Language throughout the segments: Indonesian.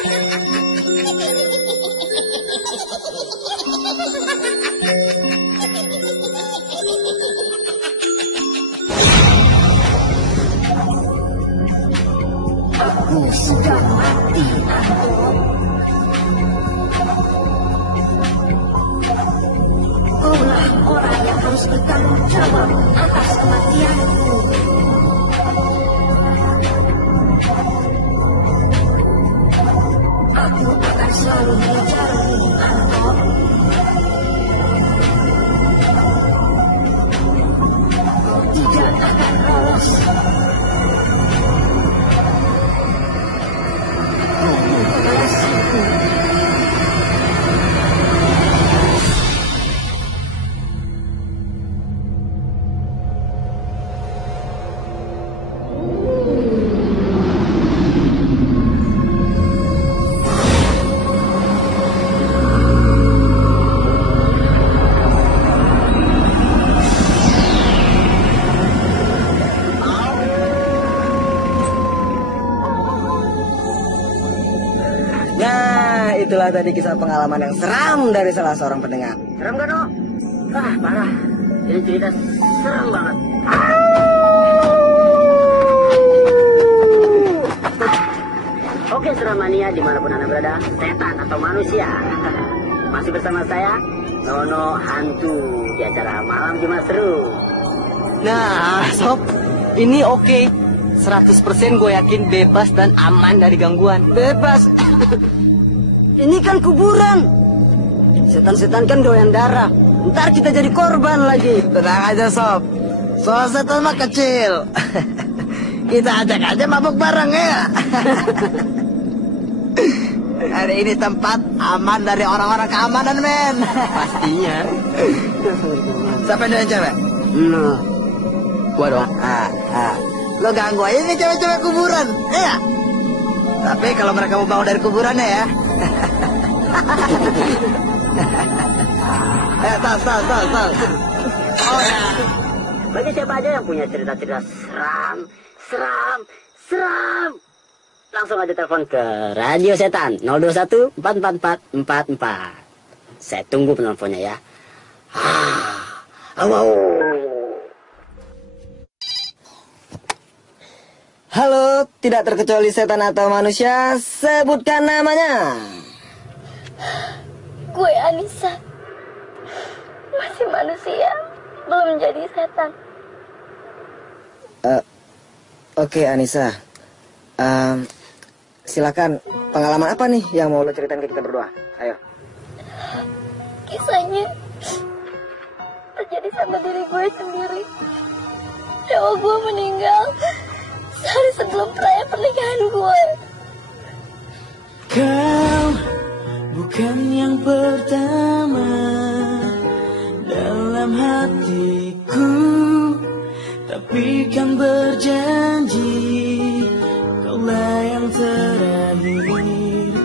Aku sudah mati, Kaulah orang yang harus bertanggung jawab atas kematianku. Aku akan selalu mengejarmu, Anton. Kau tidak akan lolos. Itulah tadi kisah pengalaman yang seram dari salah seorang pendengar. Seram kan, No? Ah, parah. Ini cerita seram banget. Oke, Seramania dimanapun Anda berada, setan atau manusia. Masih bersama saya, Nono Hantu, di acara Malam Jumat Seru. Nah, Sob, ini oke. 100% gue yakin bebas dan aman dari gangguan. Bebas. Ini kan kuburan. Setan-setan kan doyan darah. Ntar kita jadi korban lagi. Tenang aja, Sob. Soal setan mah kecil. Kita ajak aja mabuk bareng ya. Hari ini tempat aman dari orang-orang keamanan, men. Pastinya. Siapa yang cewek? Nah, Gua dong. Lo ganggu aja nih cewek-cewek kuburan, ya? Tapi kalau mereka mau bangun dari kuburannya ya. Tas. Oh ya. Bagi siapa aja yang punya cerita-cerita seram, langsung aja telepon ke Radio Setan 021 444 44. Saya tunggu penelponnya ya. Halo, tidak terkecuali setan atau manusia, sebutkan namanya. Gue Anissa. Masih manusia, belum jadi setan. Oke, Anissa. Silakan, pengalaman apa nih yang mau lo ceritain ke kita berdua? Ayo. Kisahnya terjadi sama diri gue sendiri. Dewa gue meninggal sehari sebelum perayaan pernikahan gue. Kau bukan yang pertama dalam hatiku, tapi kan berjanji kaulah yang terakhir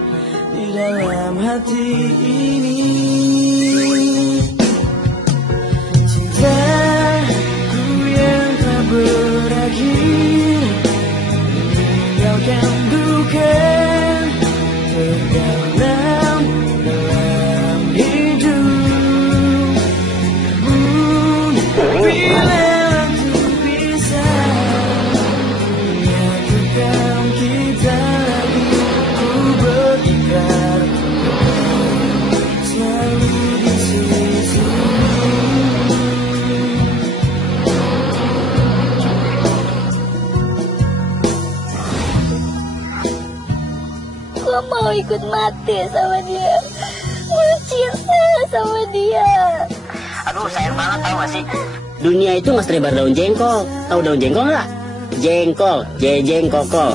di dalam hati ini. Cintaku yang tak berakhir meninggalkan duka terdalam dalam hidup. Bila waktu bisa menyatukan kita lagi, ku berikrar selalu di sisimu. Gue mau ikut mati sama dia. Gue cinta sama dia. Aduh, sayang banget, tau gak sih? Dunia itu nggak selebar daun jengkol. Tahu daun jengkol nggak? Jengkol, jengkokol.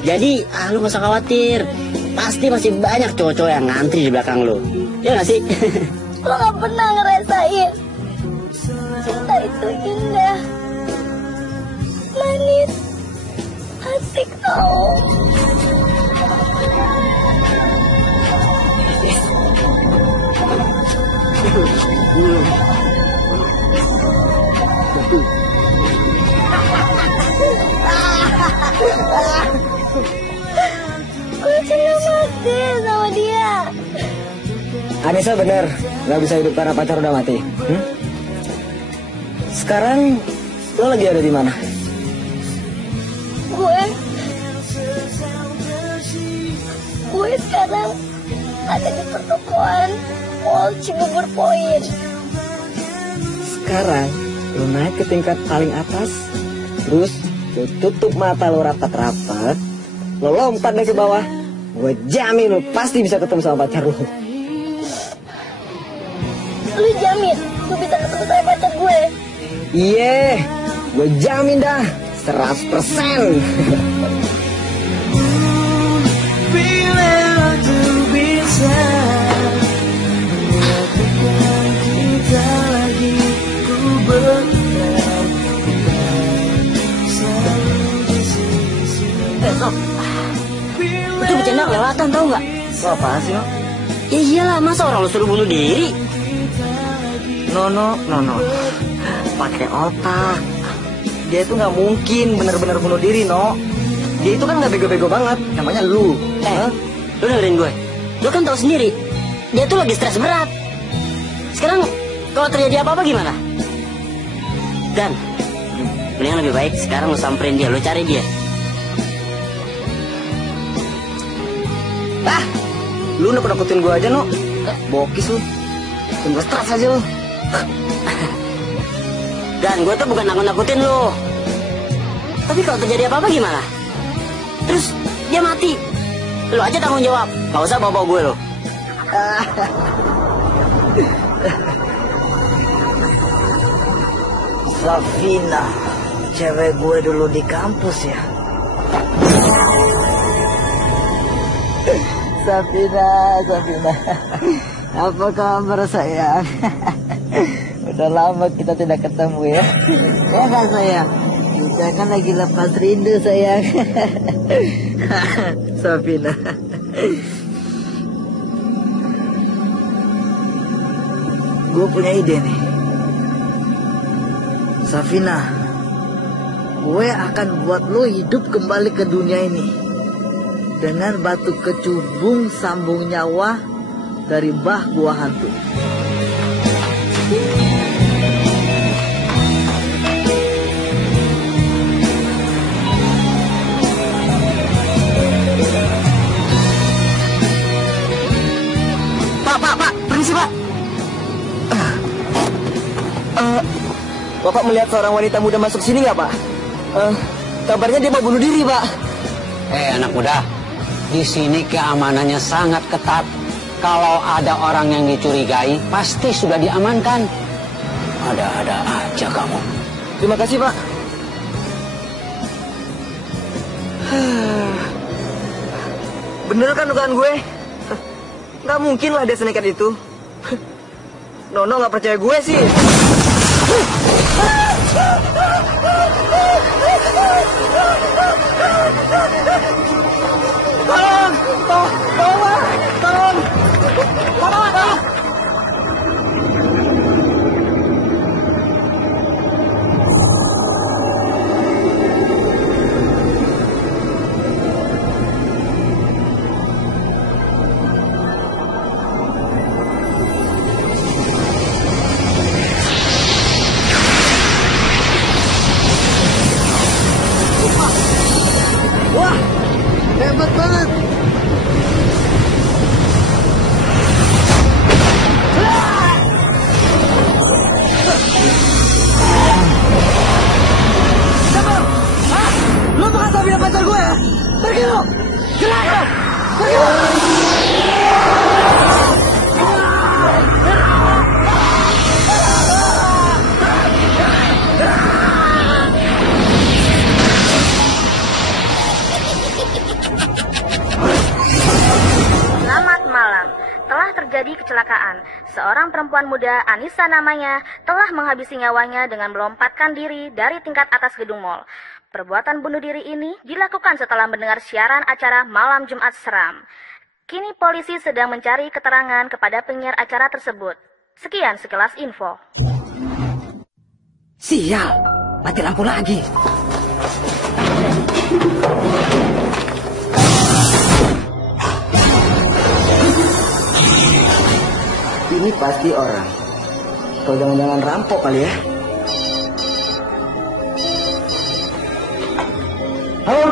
Jadi, lu nggak usah khawatir. Pasti masih banyak cowok-cowok yang ngantri di belakang lu. Ya nggak sih? Lo gak pernah ngerasain cinta itu indah, manis, asik tau. mati sama dia. Anissa bener, nggak bisa hidup karena pacar udah mati. Sekarang lo lagi ada di mana? Gue sekarang ada di pertokoan Mall Cibubur Point. Sekarang lo naik ke tingkat paling atas, terus lo tutup mata lo rapat-rapat, lo lompat dari ke bawah. Gue jamin lo pasti bisa ketemu sama pacar lo. Lu jamin gue bisa ketemu sama pacar gue? Iya, gue jamin dah 100%. Bila waktu bisa menyatukan kita lagi, ku berharap selalu di sisi. Sob, itu bercanda kelewatan tau nggak? Lo apaan sih lo? Ya iyalah, masa orang lo suruh bunuh diri? No. Pakai otak. Dia itu nggak mungkin benar-benar bunuh diri, no. Dia itu kan nggak bego-bego banget. Namanya lu. Lu dengerin gue. Lu kan tahu sendiri, dia tuh lagi stres berat. Sekarang kalau terjadi apa-apa gimana? Dan mending lebih baik sekarang lu samperin dia, lu cari dia. Lu nakut-nakutin gue aja, no. Bokis lu. Tunggu stres aja lu. Dan gue tuh bukan nakut-nakutin lu. Tapi kalau terjadi apa-apa gimana? Terus dia mati, lu aja tanggung jawab. Gak usah bawa-bawa gue lo. Safina, cewek gue dulu di kampus ya. Safina, apa kabar sayang? Udah lama kita tidak ketemu ya. Ya kan sayang? Kita kan lagi lepas rindu sayang. Safina. Gue punya ide nih. Safina, gue akan buat lo hidup kembali ke dunia ini dengan batu kecubung sambung nyawa dari bah gua hantu. Pak, permisi Pak. Bapak melihat seorang wanita muda masuk sini nggak Pak? Kabarnya dia mau bunuh diri Pak. Anak muda, di sini keamanannya sangat ketat. Kalau ada orang yang dicurigai, pasti sudah diamankan. Ada-ada aja kamu. Terima kasih Pak. Bener kan dugaan gue? Nggak mungkin lah dia senekat itu. Nono nggak percaya gue sih. Tolong. Wah, hebat banget. Lo bakal sambil pacar gue ya? Pergi lo! Gerak lo! Pergi lo! Selamat malam. Telah terjadi kecelakaan. Seorang perempuan muda, Anissa namanya, telah menghabisi nyawanya dengan melompatkan diri dari tingkat atas gedung mal. Perbuatan bunuh diri ini dilakukan setelah mendengar siaran acara Malam Jumat Seram. Kini polisi sedang mencari keterangan kepada penyiar acara tersebut. Sekian sekilas info. Sial, mati lampu lagi. Ini pasti orang. Atau jangan-jangan rampok kali ya. Halo,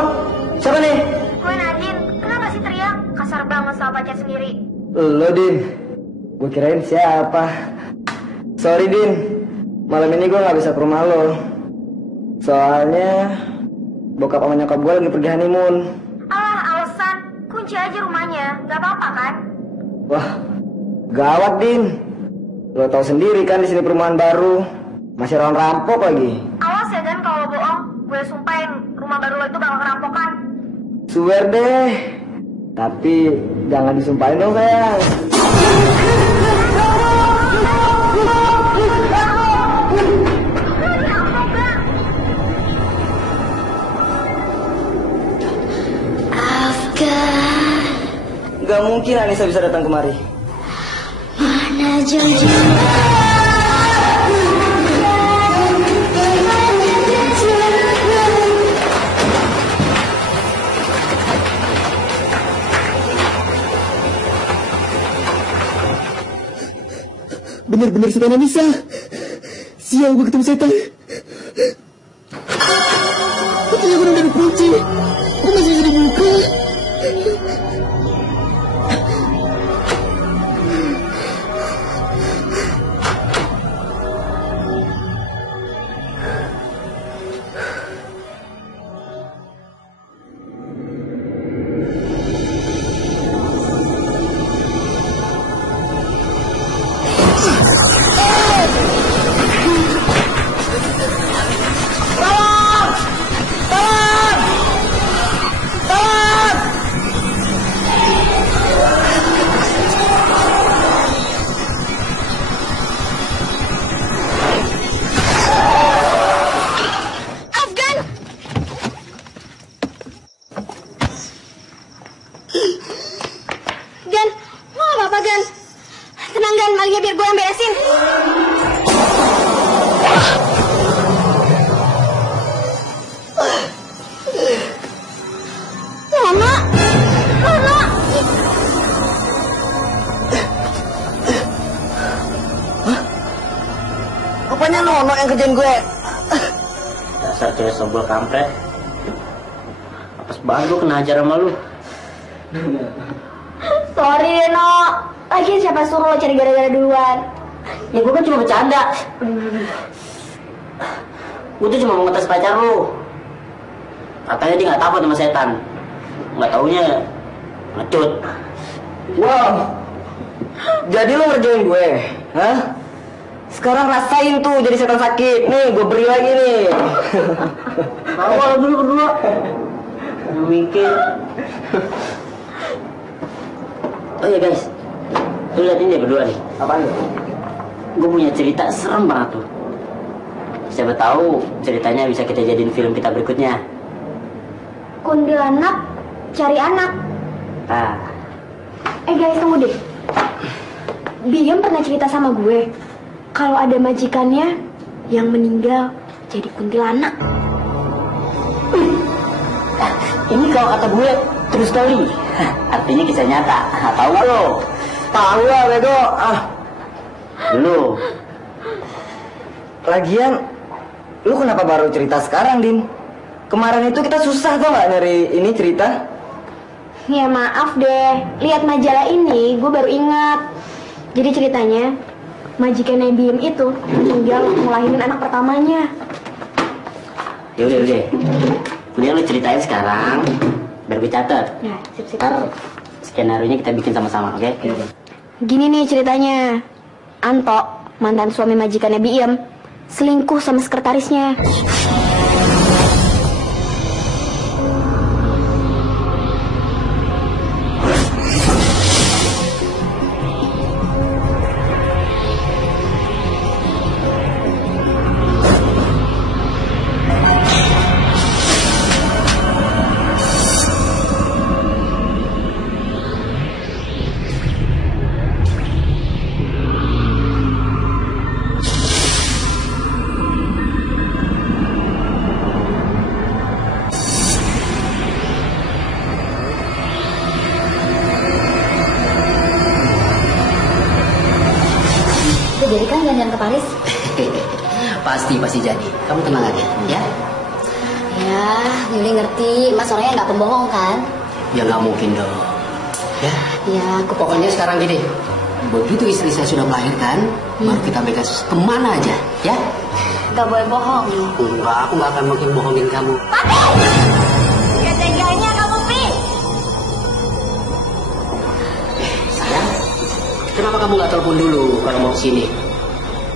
siapa nih? Gue Nadine, kenapa sih teriak? Kasar banget sama pacar sendiri. Lo, Din. Gue kirain siapa. Sorry, Din. Malam ini gue gak bisa ke rumah lo. Soalnya bokap sama nyokap gue lagi pergi honeymoon. Alah, alasan. Kunci aja rumahnya, gak apa-apa kan? Wah, gawat, Din. Lo tau sendiri kan di sini perumahan baru. Masih rawan rampok lagi. Awas ya Dan kalau lo bohong. Gue sumpahin rumah baru lo itu bakal kerampokan. Swear deh. Tapi jangan disumpahin dong, sayang. Afgan, Gak mungkin Anissa bisa datang kemari. mana janji? Bener-bener setan Anissa. Sial, gue ketemu setan. Katanya gue udah dikunci. Kok masih bisa dibuka? Apanya Nono yang kerjain gue? Dasar cewek sombol kampret. Apes banget gue kena ajar sama lu. Sorry deh, No. Lagian siapa suruh lo cari gara-gara duluan? Ya gue kan cuma bercanda. Gue tuh cuma mau ngetes pacar lu. Katanya dia gak takut sama setan. Gak taunya ngecut. Wow. Jadi lo ngerjain gue? Hah? Sekarang rasain tuh jadi setan sakit. Nih, gue beri lagi nih. Awal dulu berdua. Mikir. Oh iya guys, lu liatin dia berdua nih. Apaan tuh? Gue punya cerita serem banget tuh. Siapa tahu ceritanya bisa kita jadiin film kita berikutnya. Kuntilanak cari anak. Ah, Guys, tunggu deh. Biem pernah cerita sama gue kalau ada majikannya yang meninggal jadi kuntilanak. ini kalau kata gue true story. Artinya kisah nyata. Tahu nggak lo? Tahu lah, bego. Lu. Lagian, lu kenapa baru cerita sekarang, Din? Kemarin itu kita susah tau nggak nyari ini cerita? Ya maaf deh, lihat majalah ini gue baru ingat. Jadi ceritanya majikannya Biem itu meninggal ngelahirin anak pertamanya. Ya udah. Kemudian lu ceritain sekarang, biar gue catet. Nah, sip. Ntar skenario-nya kita bikin sama-sama, oke? Gini nih ceritanya. Anto, mantan suami majikannya Biem, selingkuh sama sekretarisnya. Pasti jadi. Kamu tenang aja, ya? Ya, Yuli ngerti. Mas orangnya nggak pembohong kan? Ya nggak mungkin dong. Ya. Ya, aku Pokoknya sekarang gini. Begitu istri saya sudah melahirkan, baru kita bebas kemana aja, ya? nggak boleh bohong. Enggak, aku nggak akan mungkin bohongin kamu. Papi! Ya teganya kamu, Pi. Sayang, kenapa kamu nggak telepon dulu kalau mau kesini?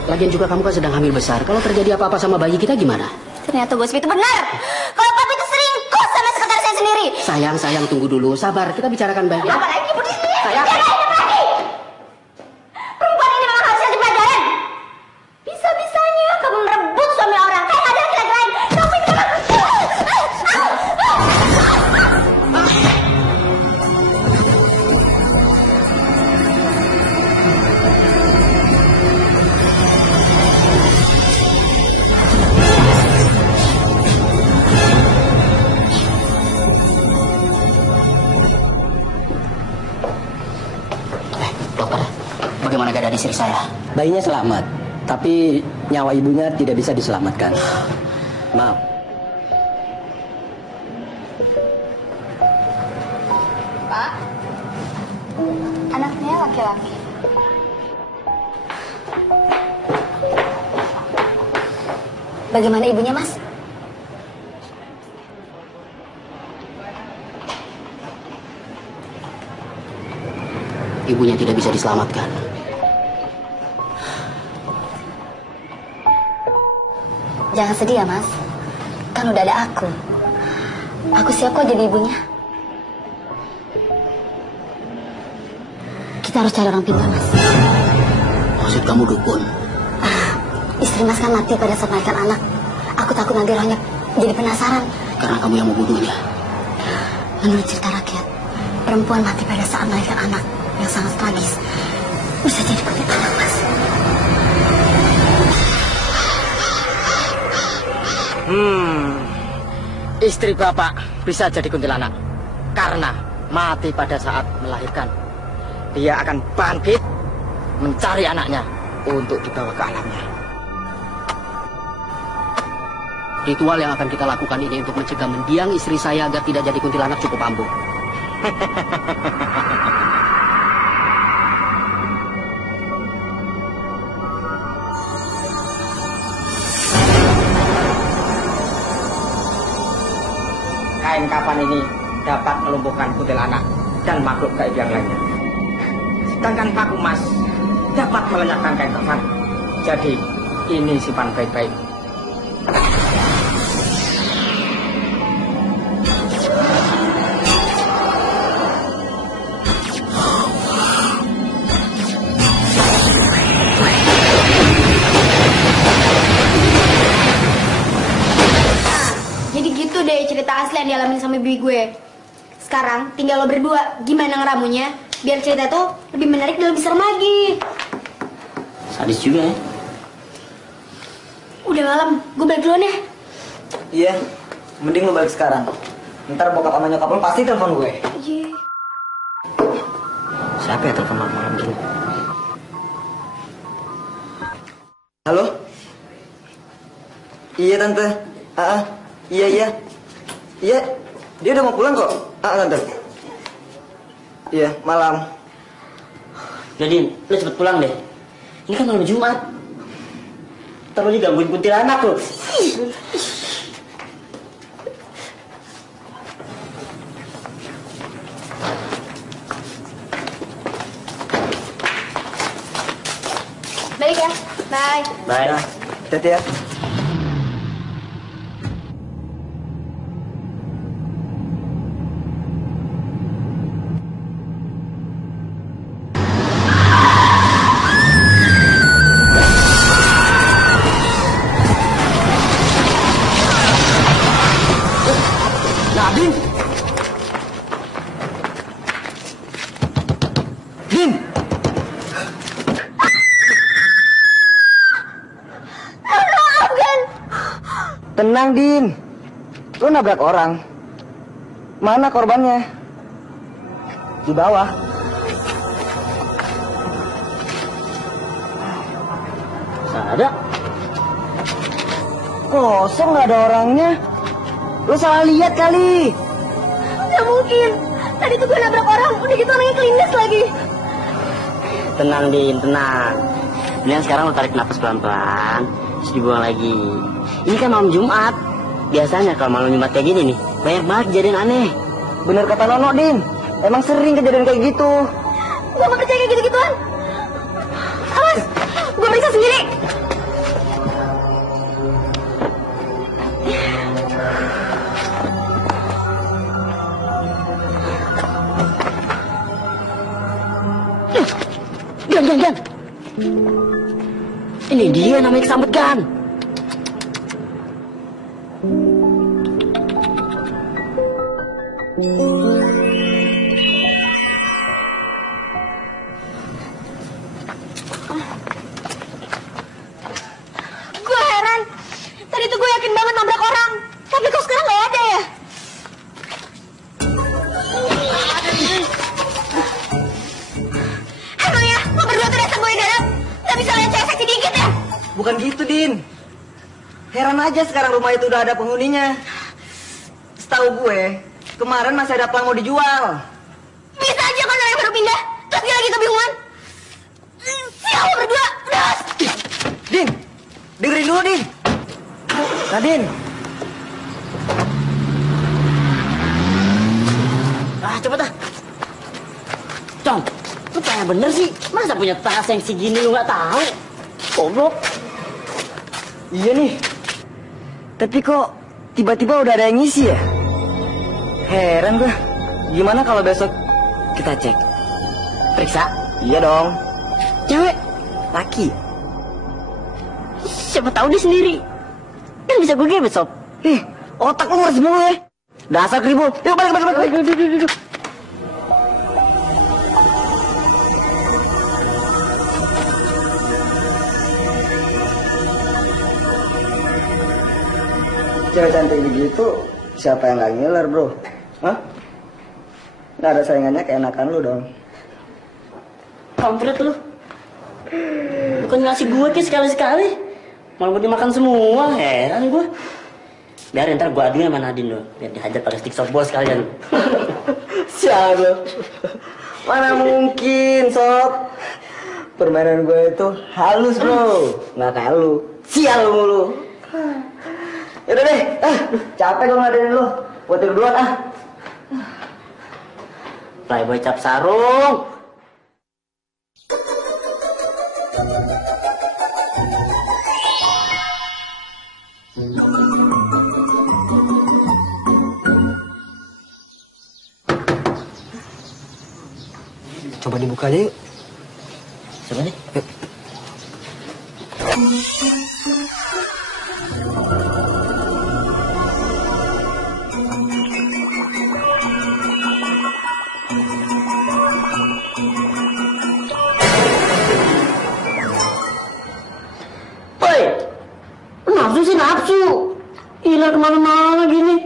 Lagian juga kamu kan sedang hamil besar. Kalau terjadi apa-apa sama bayi kita gimana? Ternyata bos itu benar. Kalau papi itu selingkuh sama sekretaris saya sendiri. Sayang, tunggu dulu. Sabar, kita bicarakan baik-baik. Apalagi ibu di sini. Sayang. Perempuan ini memang harus dikasih pelajaran. Bisa-bisanya kamu merebut suami orang. Kayak ada laki-laki lain. Kamu ini memang... Dokter, bagaimana keadaan istri saya? Bayinya selamat, tapi nyawa ibunya tidak bisa diselamatkan. Maaf. Pak, anaknya laki-laki. Bagaimana ibunya, Mas? Ibunya tidak bisa diselamatkan. Jangan sedih ya, Mas. Kan udah ada aku. Aku siap kok jadi ibunya. Kita harus cari orang pintar, Mas. Maksud kamu dukun? Istri Mas kan mati pada saat melahirkan anak. Aku takut nanti rohnya jadi penasaran. Karena kamu yang membunuhnya. Menurut cerita rakyat, perempuan mati pada saat melahirkan anak yang sangat tragis bisa jadi kuntit anak, Mas. Istri bapak bisa jadi kuntilanak karena mati pada saat melahirkan. Dia akan bangkit mencari anaknya untuk dibawa ke alamnya. Ritual yang akan kita lakukan ini untuk mencegah mendiang istri saya agar tidak jadi kuntilanak cukup ampuh. Kain kafan ini dapat melumpuhkan kuntilanak dan makhluk gaib yang lainnya. Sedangkan paku emas dapat melenyapkan kain kafan. Jadi ini simpan baik-baik. Jadi gitu deh cerita asli yang dialamin sama bibi gue. Sekarang tinggal lo berdua gimana ngeramunya biar cerita tuh lebih menarik dan lebih serem lagi. Sadis juga ya. Udah malam, gue balik duluan ya. Iya, mending lu balik sekarang. Ntar bokap sama nyokap lu pasti telepon gue. Iya. Siapa ya telepon malam-malam gini? Halo? Iya tante. Iya. Iya, dia udah mau pulang kok. Tante. Iya, malam. Jadi lu cepet pulang deh. Ini kan malam Jumat. Ntar lu digangguin kuntilanak lu. Balik ya. Bye. Bye. Hati-hati ya. Tenang, Din. Lu nabrak orang. Mana korbannya? Di bawah. Ada. kosong, nggak ada orangnya. Lu salah lihat kali. Nggak mungkin. Tadi tuh gue nabrak orang, udah gitu orangnya kelindes lagi. Tenang, Din, tenang. Mendingan sekarang lo tarik napas pelan-pelan, terus dibuang lagi. Ini kan malam Jumat. Biasanya kalau malam Jumat kayak gini nih, banyak banget kejadian aneh. Bener kata Nono, Din. Emang sering kejadian kayak gitu. Gue mau percaya kayak gitu-gituan. Awas, gue periksa sendiri. Gan. Ini dia namanya kesambet, Gan. Gue heran. Tadi tuh gue yakin banget nabrak orang. Tapi kok sekarang nggak ada ya? Emang ya, lo berdua tuh dasar gue garap. Gak bisa lihat cewek seksi dikit ya? Bukan gitu, Din. Heran aja sekarang rumah itu udah ada penghuninya. Setahu gue, kemarin masih ada pelang mau dijual. Bisa aja kan orang yang baru pindah. Terus dia lagi kebingungan. Sial lo berdua, terus. Din, dengerin dulu, Din. Nah, Din. Cepet ah. Cong, lu kayak bener sih. Masa punya tas yang segini lu nggak tahu? Goblok. Iya nih. Tapi kok tiba-tiba udah ada yang ngisi ya? Heran gue. Gimana kalau besok kita cek? Periksa? Iya dong. Cewek? Laki. Siapa tahu dia sendiri. Kan bisa gue gebet, Sob. Otak lu ngeres mulu ya. Dasar keribul. Yuk balik. Duduk. Cewek cantik begitu, siapa yang gak ngiler, bro? Hah? Gak ada saingannya, keenakan lu dong. Kampret lu. Bukan ngasih gue kayak sekali-sekali. Malah mau dimakan semua, heran gue. Biarin ntar gue aduin sama Nadine lo. Biar dihajar pakai stick softball sekalian. Sial lu. Mana mungkin, Sob. Permainan gue itu halus, bro. Gak kayak lu. Sial mulu. Yaudah deh, capek gue ngadain lu. Buat tidur duluan ah. Playboy cap sarung. Coba dibuka aja yuk. Coba nih. Yuk. Nafsu. Hilang kemana-mana gini.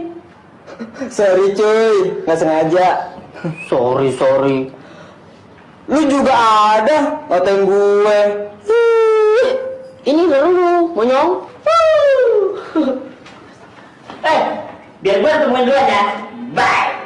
Sorry cuy, nggak sengaja. Sorry. Lu juga ada ngatain gue. Ini lu, monyong. Biar gue temuin dulu aja. Bye.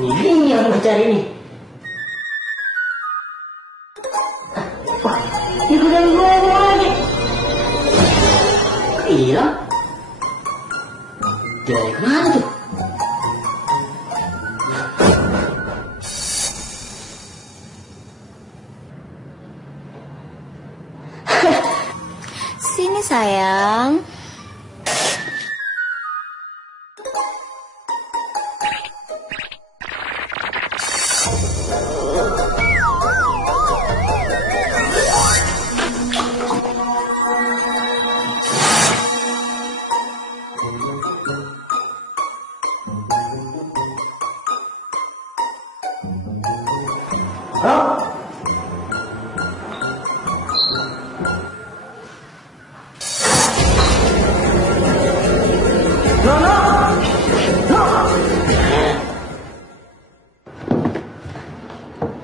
Ini yang gue cari nih. Wah, ini gudang gue lagi. Hilang. Dari kemana tuh? Sini sayang.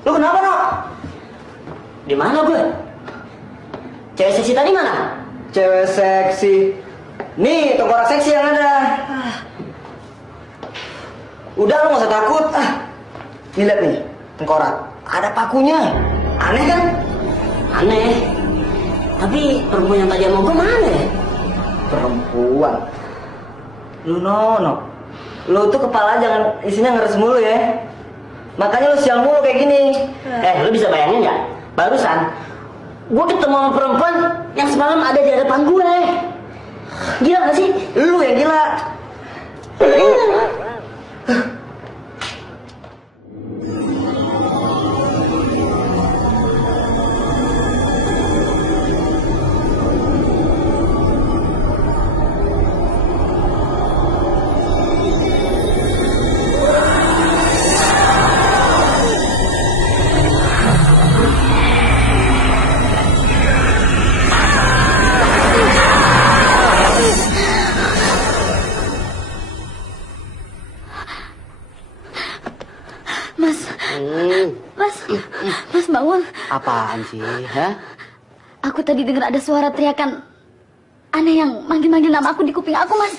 Lu kenapa, No? Di mana gue? Cewek seksi tadi mana? Cewek seksi. Nih, tengkorak seksi yang ada. Udah, lu gak usah takut. Nih, liat nih, tengkorak. Ada pakunya. Aneh kan? Aneh. Tapi perempuan yang tadi sama gue mana ya? Perempuan. Lu Nono. Lu tuh kepala jangan isinya ngeres mulu ya. Makanya lu sial mulu kayak gini. Lu bisa bayangin nggak? Barusan gue ketemu sama perempuan yang semalam ada di hadapan gue. Gila gak sih? Lu yang gila. Mas bangun. Apaan sih, ha? Aku tadi dengar ada suara teriakan aneh yang manggil-manggil nama aku di kuping aku, Mas.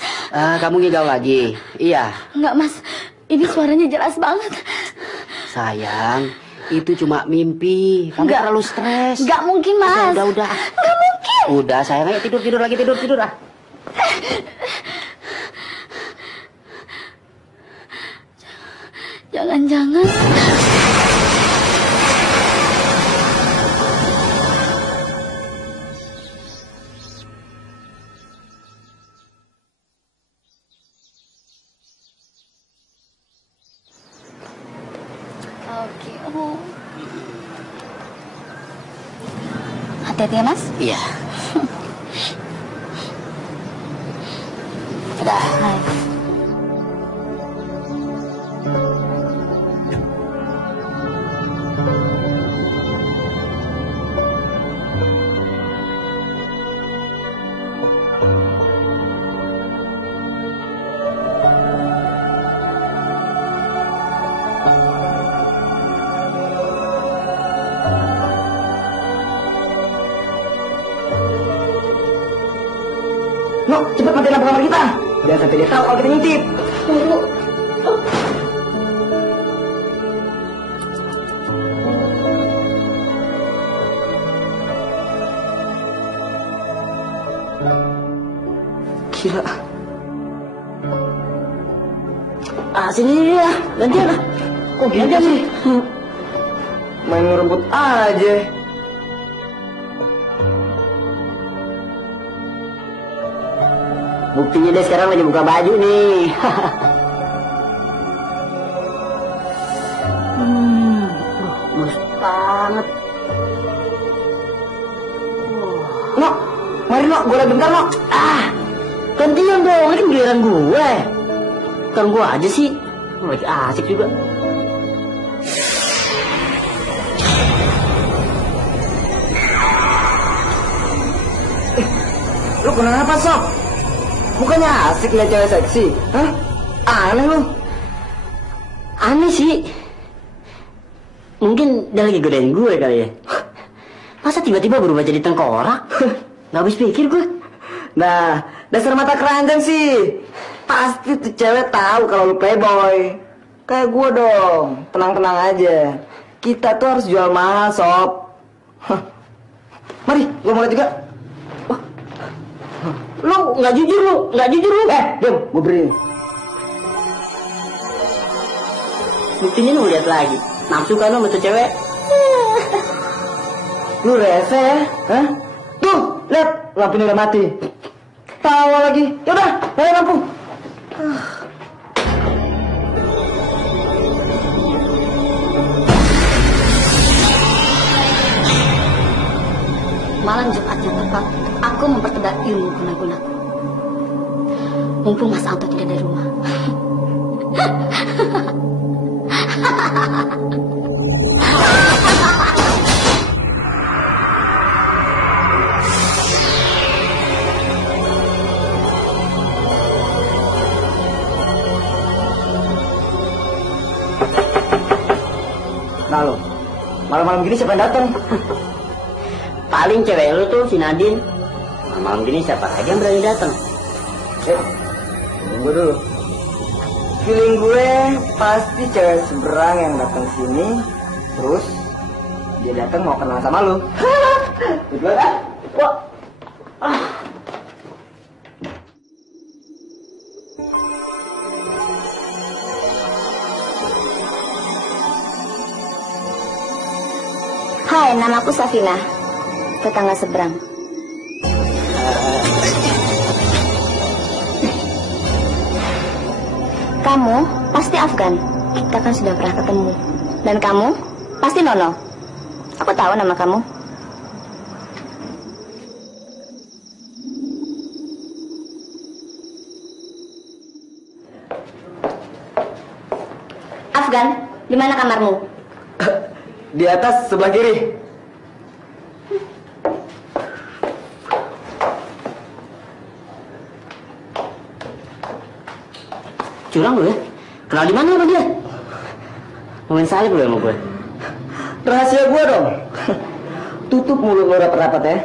Kamu ngigau lagi? Iya. Enggak, Mas. Ini suaranya jelas banget. Sayang, itu cuma mimpi. Kamu terlalu stres. Enggak mungkin, Mas. Udah. Enggak mungkin. Udah, sayang, ayo tidur lagi, tidur. Jangan-jangan Oke. Hati-hati ya, Mas. Iya. Udah. Hai. No, cepet matiin lampu kamar kita. Jangan sampai dia tahu kalau kita ngintip. Tunggu. Gila. Sini ya, gantian lah. Kok gitu sih? Main ngerebut aja. Buktinya dia sekarang lagi buka baju nih. Mulus banget. No, mari No, gue lagi bentar No. Gantian dong, ini kan giliran gue. Kan gue aja sih, lagi asik juga. Lu kenapa Sob? Bukannya asik liat cewek seksi? Hah? Aneh lu. Aneh sih. Mungkin dia lagi godain gue kali ya. Masa tiba-tiba berubah jadi tengkorak? Gak habis pikir gue. Nah, dasar mata keranjang sih. Pasti tuh cewek tahu kalau lu playboy. Kayak gue dong, tenang-tenang aja. Kita tuh harus jual mahal, Sob. Mari, gue mulai juga. Lu nggak jujur lu. Diam, gue beri. Buktinya lu lihat lagi. Nafsu kan lu sama tuh cewek. Lu rese ya? Hah? Tuh, lihat, lampunya udah mati. Tawa lagi. Yaudah, nyalain lampu. Malam Jumat yang tepat, aku mempertegas ilmu guna-gunaku. Mumpung Mas Anto tidak ada rumah. Nah lo, malam-malam gini siapa yang datang? Paling cewek lu tuh si Nadine. Malam gini siapa lagi yang berani datang? Tunggu dulu. Feeling gue pasti cewek seberang yang datang sini, terus dia datang mau kenal sama lu. Betul kan? Wah. Hai, namaku Safina, tetangga seberang. Kamu pasti Afgan, kita kan sudah pernah ketemu. Dan kamu pasti Nono, aku tahu nama kamu. Afgan, di mana kamarmu? Di atas sebelah kiri. Curang lu ya? Kenal di mana sama dia? Main salib lu sama gue. Rahasia gue dong. Tutup mulut lo rapat-rapat ya.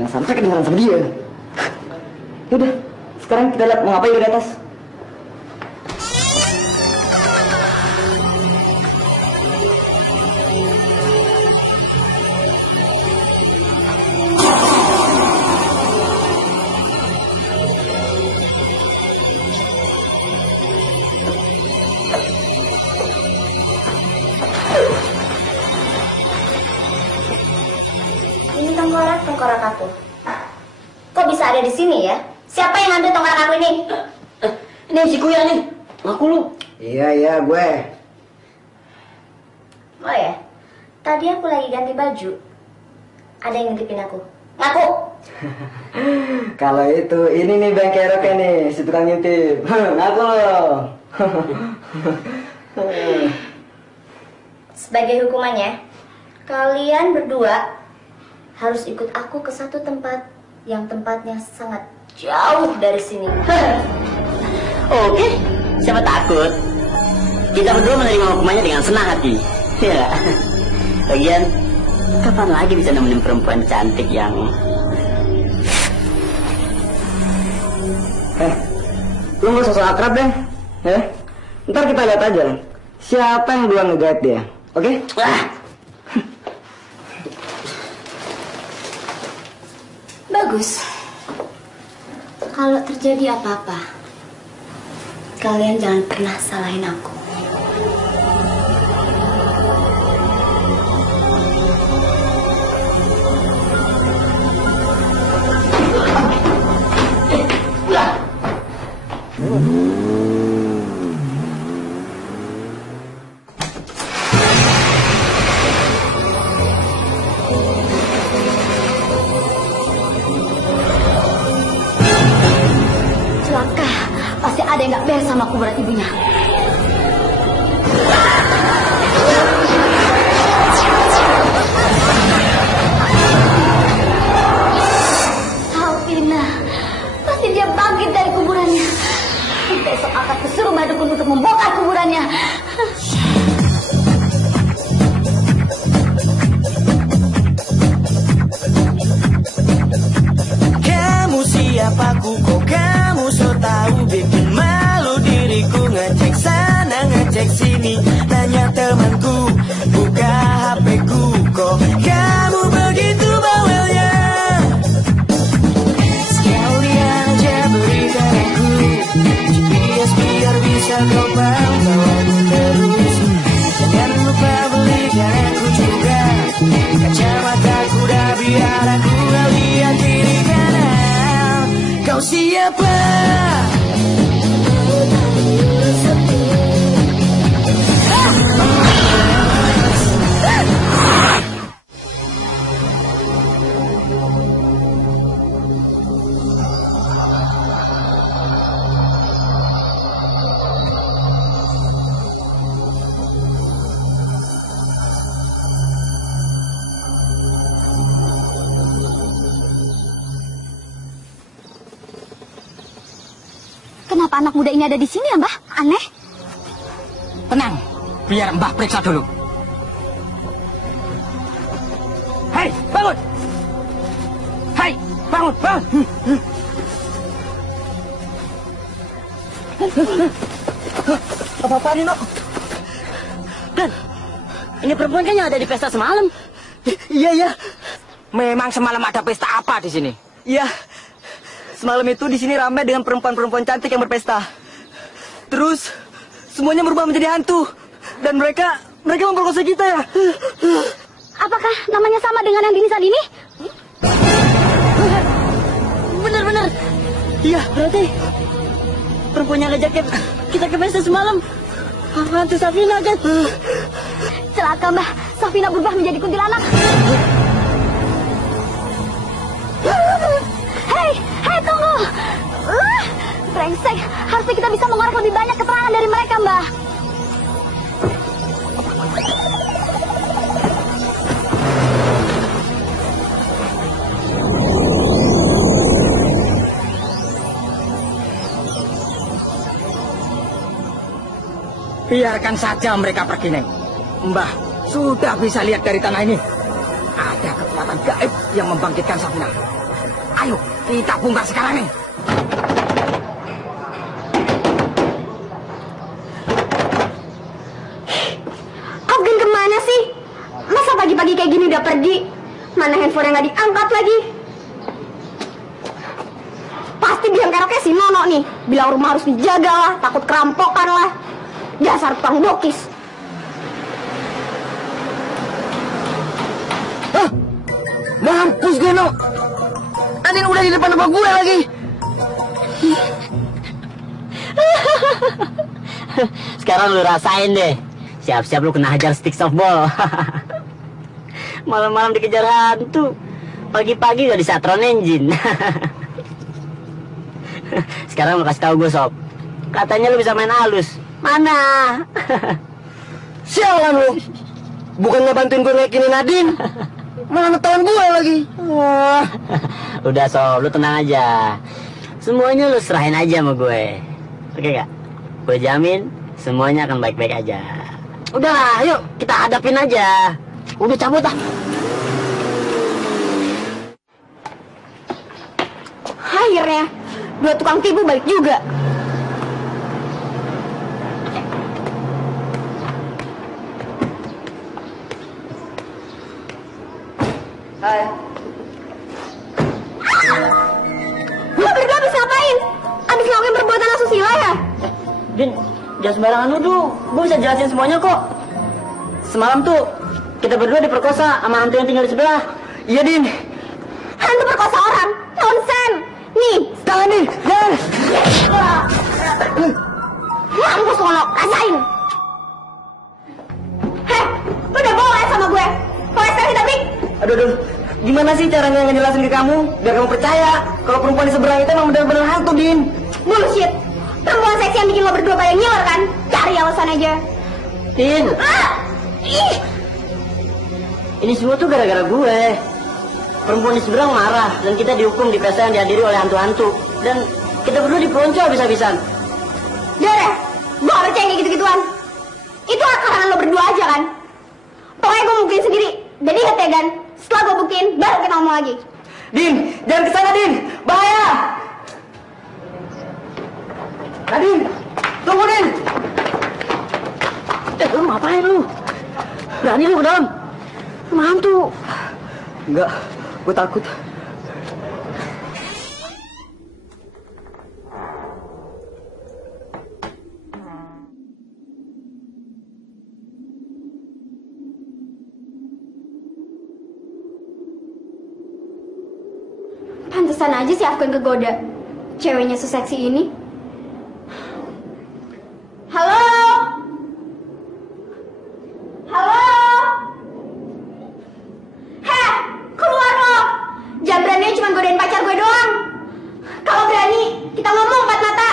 Jangan sampai kedengeran sama dia. Yaudah, sekarang kita lihat mau ngapain di atas. Tongkrak aku. Kok bisa ada di sini ya? Siapa yang ngambil tongkrak aku ini? Ini si Kuya nih. Ngaku lu. Iya, gue. Oh ya, tadi aku lagi ganti baju. Ada yang ngintipin aku. Ngaku. Kalau itu, ini nih Bang Keroknya nih, si tukang ngintip. Ngaku lo. Sebagai hukumannya, kalian berdua harus ikut aku ke satu tempat yang tempatnya sangat jauh dari sini. Oke, siapa takut? Kita berdua menerima hukumannya dengan senang hati. Ya. Lagian, kapan lagi bisa nemenin perempuan cantik yang... Lu gak sosok akrab deh. Ntar kita lihat aja siapa yang duluan nge-guide dia. Oke? Bagus. Kalau terjadi apa-apa, kalian jangan pernah salahin aku. Pasti ada yang gak beres sama kuburan ibunya. Alvina, pasti dia bangkit dari kuburannya. Besok akan kusuruh Madukun untuk membongkar kuburannya. Kamu siapaku, kok kamu so tahu bikin malu diriku ngecek. sini. Tanya temanku, buka HP-ku, kok kamu begitu bawelnya. Sekalian aja berikan aku GPS biar bisa kau pantau aku terus. Jangan lupa belikan aku juga kacamata kuda biar aku gak lihat kiri kanan. Kau siapa? Kenapa anak muda ini ada di sini ya, Mbah? Aneh. Tenang, biar Mbah periksa dulu. Hei, bangun! Hei, bangun, bangun! Apa-apaan ini, Nok? Dan, ini perempuan kan yang ada di pesta semalam. Iya, iya. Memang semalam ada pesta apa di sini? Iya. Semalam itu di sini ramai dengan perempuan-perempuan cantik yang berpesta. Terus semuanya berubah menjadi hantu dan mereka memperkosa kita ya. Apakah namanya sama dengan yang Dini saat ini? Benar-benar. Iya, berarti perempuan yang ngajak kita ke pesta semalam hantu Safina kan? Celaka, Mbah. Safina berubah menjadi kuntilanak. Hei, tunggu. Brengsek, harusnya kita bisa mengorek lebih banyak keterangan dari mereka, Mbah. Biarkan saja mereka pergi, Neng. Mbah sudah bisa lihat dari tanah ini. Ada kekuatan gaib yang membangkitkan Safina. Ayo, kita bongkar sekarang, Neng. Afgan kemana sih? Masa pagi-pagi kayak gini udah pergi? Mana handphone yang gak diangkat lagi? Pasti biang keroknya si Nono nih. Bilang rumah harus dijaga lah, takut kerampokan lah. Dasar tukang bokis. Hah? Mampus gue, No. Adin udah di depan rumah gue lagi. Sekarang lu rasain deh. Siap-siap lu kena hajar stick softball. Malam-malam dikejar hantu. Pagi-pagi udah di Satron Engine. Sekarang lu kasih tahu gue, Sob. Katanya lu bisa main halus. Mana? Sialan lu. Bukan ngebantuin gue ngeyakinin Adin, malah ngetahuan gue lagi. Wah. Udah, Sob, lu tenang aja. Semuanya lu serahin aja sama gue. Oke gak? Gue jamin semuanya akan baik-baik aja. Udah, yuk kita hadapin aja. Udah, cabut ah. Akhirnya, dua tukang tipu balik juga. Hai. Lo berdua habis ngapain? Habis ngelakuin perbuatan asusila ya? Din, jangan sembarangan nuduh. Gue bisa jelasin semuanya kok. Semalam tuh kita berdua diperkosa sama hantu yang tinggal di sebelah. Iya, Din. Hantu perkosa orang? Nonsen. Nih, Jangan, Din. Jangan. mampus lo, rasain. Heh, lo udah bohong ya sama gue. Pokoknya sekarang kita break. Aduh. Gimana sih caranya ngejelasin ke kamu biar kamu percaya kalau perempuan di seberang itu emang benar-benar hantu, Din? Bullshit. Perempuan seksi yang bikin lo berdua pada ngiler kan? Cari alasan aja. Din, Ih, ini semua tuh gara-gara gue. Perempuan di seberang marah dan kita dihukum di pesta yang dihadiri oleh hantu-hantu. Dan kita berdua dipelonco habis-habisan. Dere, gue gak percaya kayak gitu-gituan. Itu karena lo berdua aja kan? Pokoknya gue buktiin sendiri. Jadi inget ya, Gan. Setelah gue buktiin, baru kita ngomong lagi. Din, jangan kesana, Din. Bahaya. Nadine, tunggu, Din. dalam ngapain lu? Berani lu ke dalam? Rumah hantu. Enggak, gue takut. Pantesan aja si Afgan kegoda. Ceweknya seseksi ini. Halo? Halo? Heh, keluar lo. Jangan beraninya cuma godain pacar gue doang. Kalau berani, kita ngomong empat mata.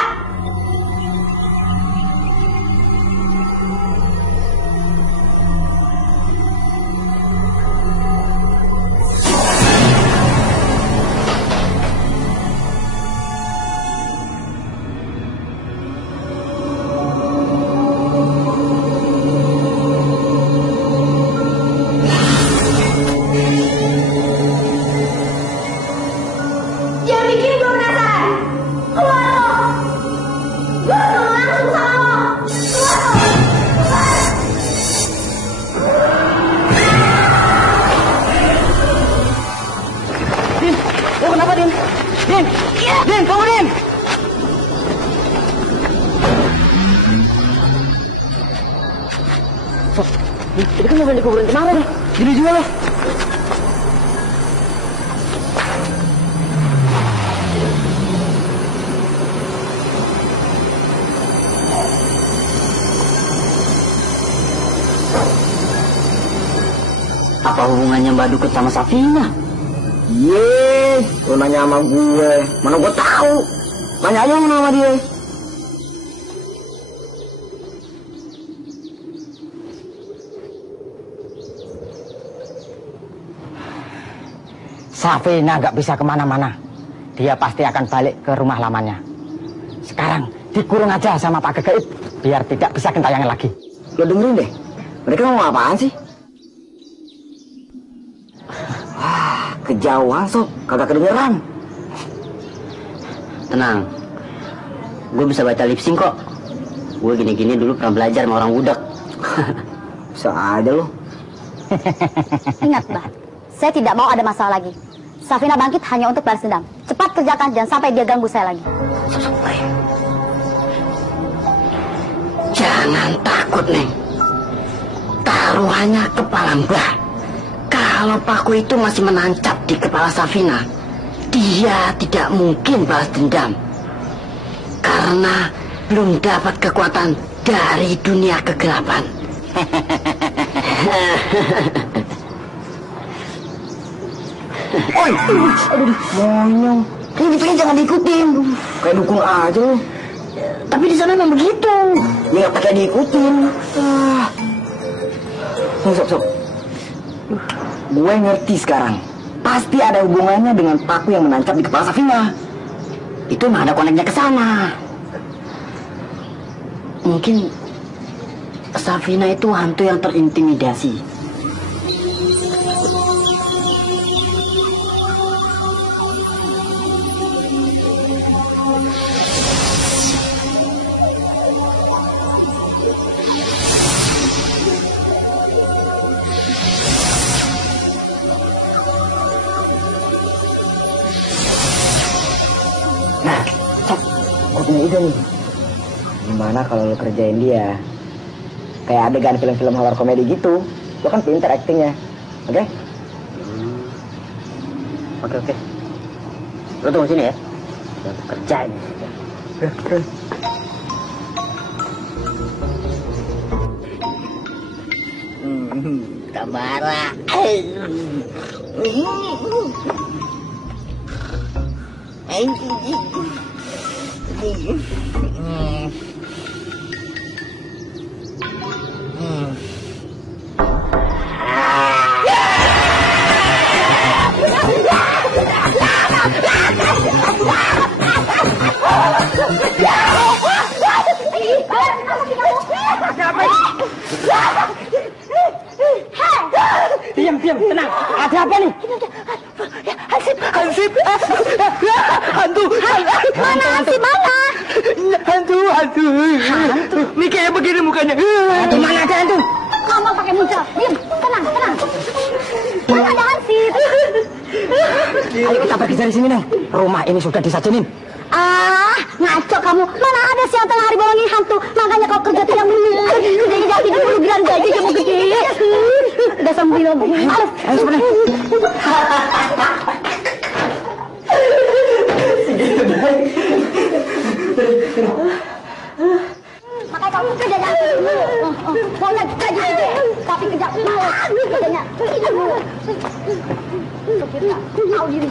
Itu kan mobil yang dikuburin kemarin. Gini juga loh. Apa hubungannya Mbak Dukut sama Safina? Lu nanya sama gue. Mana gue tahu. Tanya aja sama dia. Safina nggak bisa kemana-mana. Dia pasti akan balik ke rumah lamanya. Sekarang dikurung aja sama Pak Gegaib biar tidak bisa gentayangan lagi. Lo dengerin deh. Mereka ngomong apaan sih? Wah, kejauhan sob. Kagak kedengeran. Tenang. Gue bisa baca lip sync kok. Gue gini-gini dulu pernah belajar sama orang budak. Bisa aja lo. Ingat, Mbah. Saya tidak mau ada masalah lagi. Safina bangkit hanya untuk balas dendam. Cepat kerjakan, jangan sampai dia ganggu saya lagi. Jangan takut, Neng. Taruhannya kepala Mbah. Kalau paku itu masih menancap di kepala Safina, dia tidak mungkin balas dendam. Karena belum dapat kekuatan dari dunia kegelapan. Oi, aduh, monyong. Ini gitunya jangan diikutin. Kayak dukung aja lu. Tapi di sana memang begitu. Ya nggak pakai diikutin. Sob. Gue ngerti sekarang. Pasti ada hubungannya dengan paku yang menancap di kepala Safina. Itu mah ada koneknya ke sana. Mungkin Safina itu hantu yang terintimidasi. Punya ide nih. Gimana kalau lo kerjain dia kayak adegan film-film horor komedi gitu? Lo kan pinter aktingnya, oke? Oke. Lo tunggu sini ya. Udah kerjain. Oke. Tabara. Diam, tenang. Ada apa nih? Hansip. Hantu. Mana Hansip mana? Hantu. Nih kayak begini mukanya. Di mana ada hantu? Ayo kita pergi dari sini, Neng. Rumah ini sudah disajenin. Ah, ngaco kamu. Mana ada siang tengah hari bolongin hantu. Makanya kau kerja tidak benar. Kerjanya jadi 20 gram gaji kamu gede. Udah sembuh loh. Ayo sebentar. Makanya kamu kerjanya maunya gaji gede, tapi kerja malas. Kerjanya tidak dulu. Tahu diri.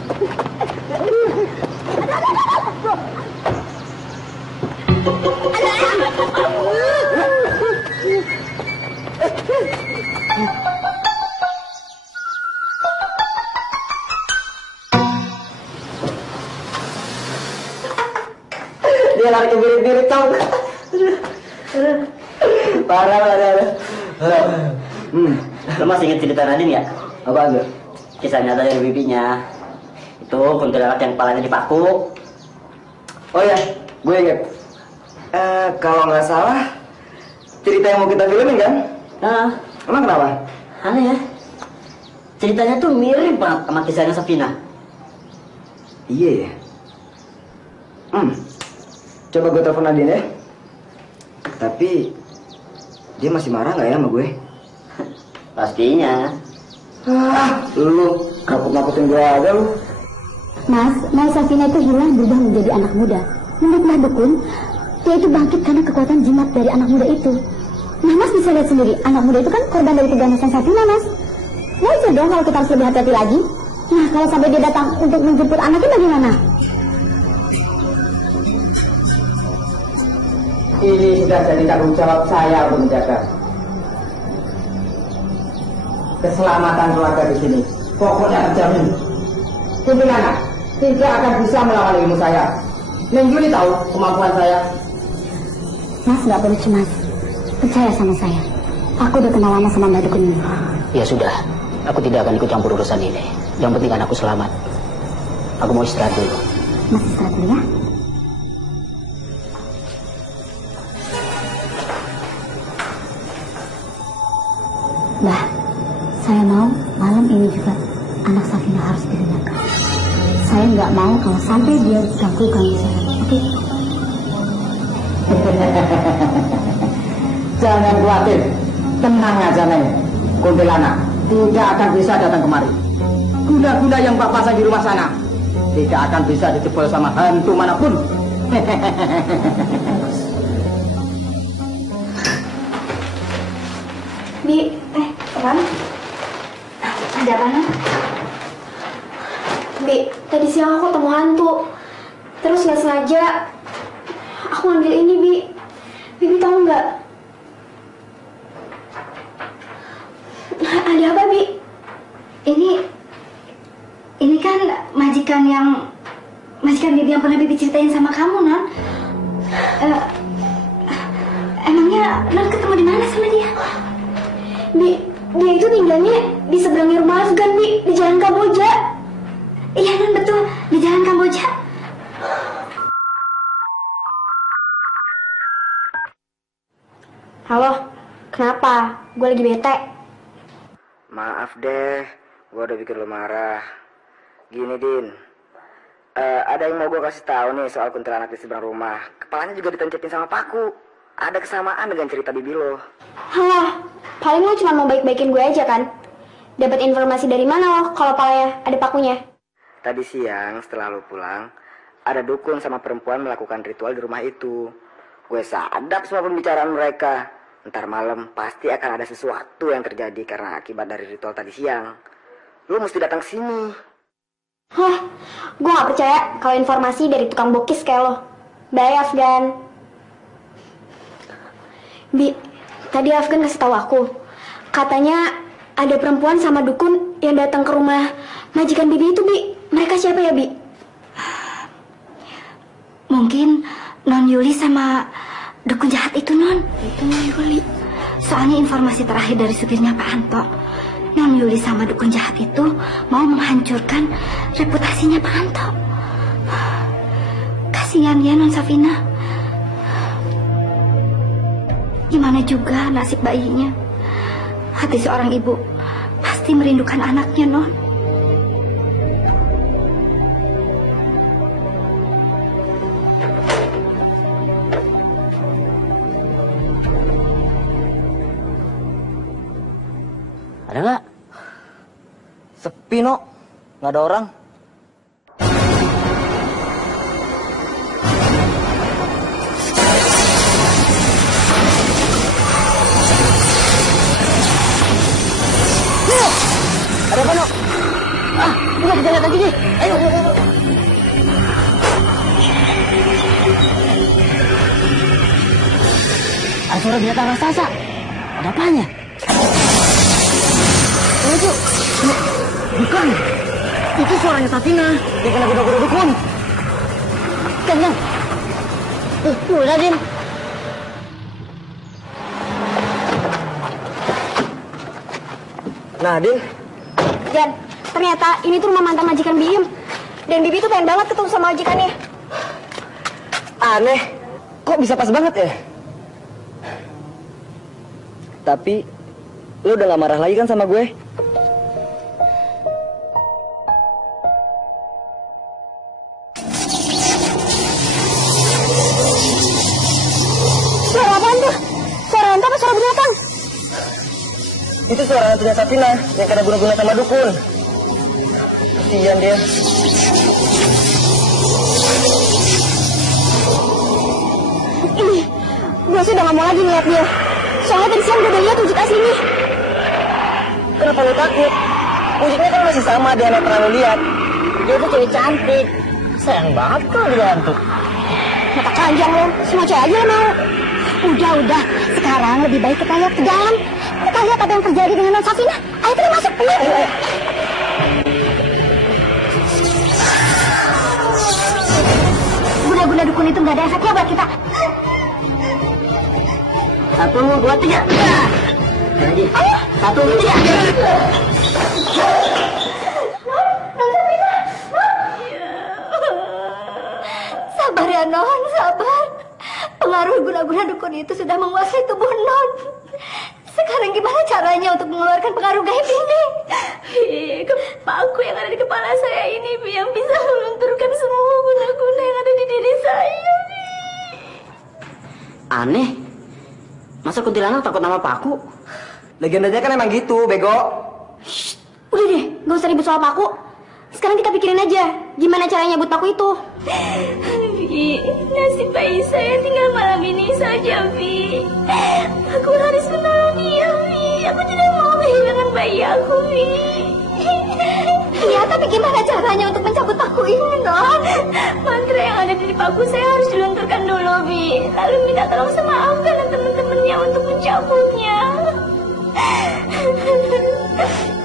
Dia lari ke birit-birit tau. Parah. Lo masih inget cerita Nadine ya? Apa aja? Kisah nyata dari bibinya. Itu kuntilanak yang kepalanya dipaku. Oh ya, gue inget. Kalau nggak salah, cerita yang mau kita filmin kan? Nah, Emang kenapa? aneh ya. Ceritanya tuh mirip banget sama kisahnya Safina. Iya ya. Coba gue telepon Nadine ya. Tapi dia masih marah nggak ya sama gue? Pastinya. Lu nakut-nakutin gue aja lu. Mas Safina itu hilang berubah menjadi anak muda. Menurut Mbah Dukun, dia itu bangkit karena kekuatan jimat dari anak muda itu. Nah, Mas bisa lihat sendiri, anak muda itu kan korban dari keganasan Safina, Mas. Wajar dong kalau kita harus lebih hati-hati lagi. Nah, kalau sampai dia datang untuk menjemput anaknya bagaimana? Ini sudah jadi tanggung jawab saya untuk menjaga keselamatan keluarga di sini. Pokoknya terjamin. Kuntilanak tidak akan bisa melawan ilmu saya. Neng Yuli tahu kemampuan saya. Mas nggak perlu cemas. Percaya sama saya. Aku udah kenal lama sama Mbak Dukun ini. Ya sudah, aku tidak akan ikut campur urusan ini. Yang penting kan aku selamat. Aku mau istirahat dulu. Mas istirahat dulu ya. Mbah, saya mau malam ini juga anak Safina harus digunakan. Saya nggak mau kalau sampai dia ganggu saya. Oke? Jangan khawatir, tenang aja Neng. Kuntilanak tidak akan bisa datang kemari. Guna-guna yang Pak pasang di rumah sana tidak akan bisa dijebol sama hantu manapun. Bi, Ram, ada apa Nan? Bi, tadi siang aku ketemu hantu. Terus nggak sengaja aku ngambil ini, Bi. Bibi tahu nggak? Ada apa, Bi? Ini kan majikan Bibi yang pernah Bibi ceritain sama kamu, Non. Emangnya Non ketemu di mana sama dia? Dia itu tinggalnya di seberangnya rumah Afgan, Bi, di Jalan Kamboja. Iya, Non, betul, di Jalan Kamboja. Halo, kenapa? Gue lagi bete. Maaf deh, gue udah bikin lo marah. Gini Din, ada yang mau gue kasih tahu nih soal kuntilanak di seberang rumah. Kepalanya juga ditancapin sama paku. Ada kesamaan dengan cerita bibi lo. Halah, paling lo cuma mau baik-baikin gue aja kan? Dapat informasi dari mana lo kalau palanya ada pakunya? Tadi siang setelah lo pulang, ada dukun sama perempuan melakukan ritual di rumah itu. Gue sadap semua pembicaraan mereka. Ntar malam pasti akan ada sesuatu yang terjadi karena akibat dari ritual tadi siang. Lo mesti datang sini. Hah, gue gak percaya kalau informasi dari tukang bokis kayak lo. Bye, Afgan. Bi, tadi Afgan kasih tahu aku. Katanya ada perempuan sama dukun yang datang ke rumah majikan Bibi itu, Bi. Mereka siapa ya, Bi? Mungkin Non Yuli sama dukun jahat itu, Non. Itu Non Yuli. Soalnya informasi terakhir dari supirnya Pak Anto, Non Yuli sama dukun jahat itu mau menghancurkan reputasinya Pak Anto. Kasihan ya Non Safina. Gimana juga nasib bayinya. Hati seorang ibu pasti merindukan anaknya, Non. Ada nggak? Sepi, No. Nggak ada orang. Ada apa, No? Ah, udah kita lihat aja nih. Ayo. Ada suara binatang raksasa. Ada apanya? Itu. Bukan. Itu suaranya Safina. Dia kena kuda-kuda dukun. Kan. Udah, Din. Nah, Din. Jan, ternyata ini tuh rumah mantan majikan Bim. Dan Bibi tuh pengen banget ketemu sama majikannya. Aneh. Kok bisa pas banget ya? Tapi, lo udah gak marah lagi kan sama gue? Suara apaan tuh? Suara hantu apa suara binatang? Itu suara hantunya Safina yang kena guna-guna sama dukun. Kasian dia. Ini, gue sih udah gak mau lagi ngeliat dia. Soalnya tadi siang gue udah lihat wujud aslinya. Kenapa lo takut? Wujudnya kan masih sama dia yang pernah lo lihat. Dia tuh cewek cantik. Sayang banget kalau dia hantu. Mata keranjang lo, semua cewek aja lo mau. Udah. Sekarang lebih baik kita lihat ke dalam. Kita lihat apa yang terjadi dengan Non Safina. Ayo kita masuk. Ayo. Guna-guna dukun itu nggak ada efeknya buat kita. 1, 2, 3. Jadi, 1, 2, 3. Sabar ya Non, sabar. Pengaruh guna-guna dukun itu sudah menguasai tubuh Non. Sekarang gimana caranya untuk mengeluarkan pengaruh gaib ini? Paku yang ada di kepala saya ini yang bisa melunturkan semua guna-guna yang ada di diri saya. Aneh. Masa kuntilanak takut nama paku? Legendanya kan emang gitu, bego. Udah deh, gak usah ribut soal paku. Sekarang kita pikirin aja, gimana caranya buat paku itu. Vi, nasib bayi saya tinggal malam ini saja, Vi. Aku harus menolong dia, Vi. Aku tidak mau kehilangan bayi aku, Vi. Iya, tapi gimana caranya untuk mencabut paku ini, Non? Mantra yang ada di paku saya harus dilunturkan dulu, Vi. Lalu minta tolong sama Angga dan teman-temannya untuk mencabutnya.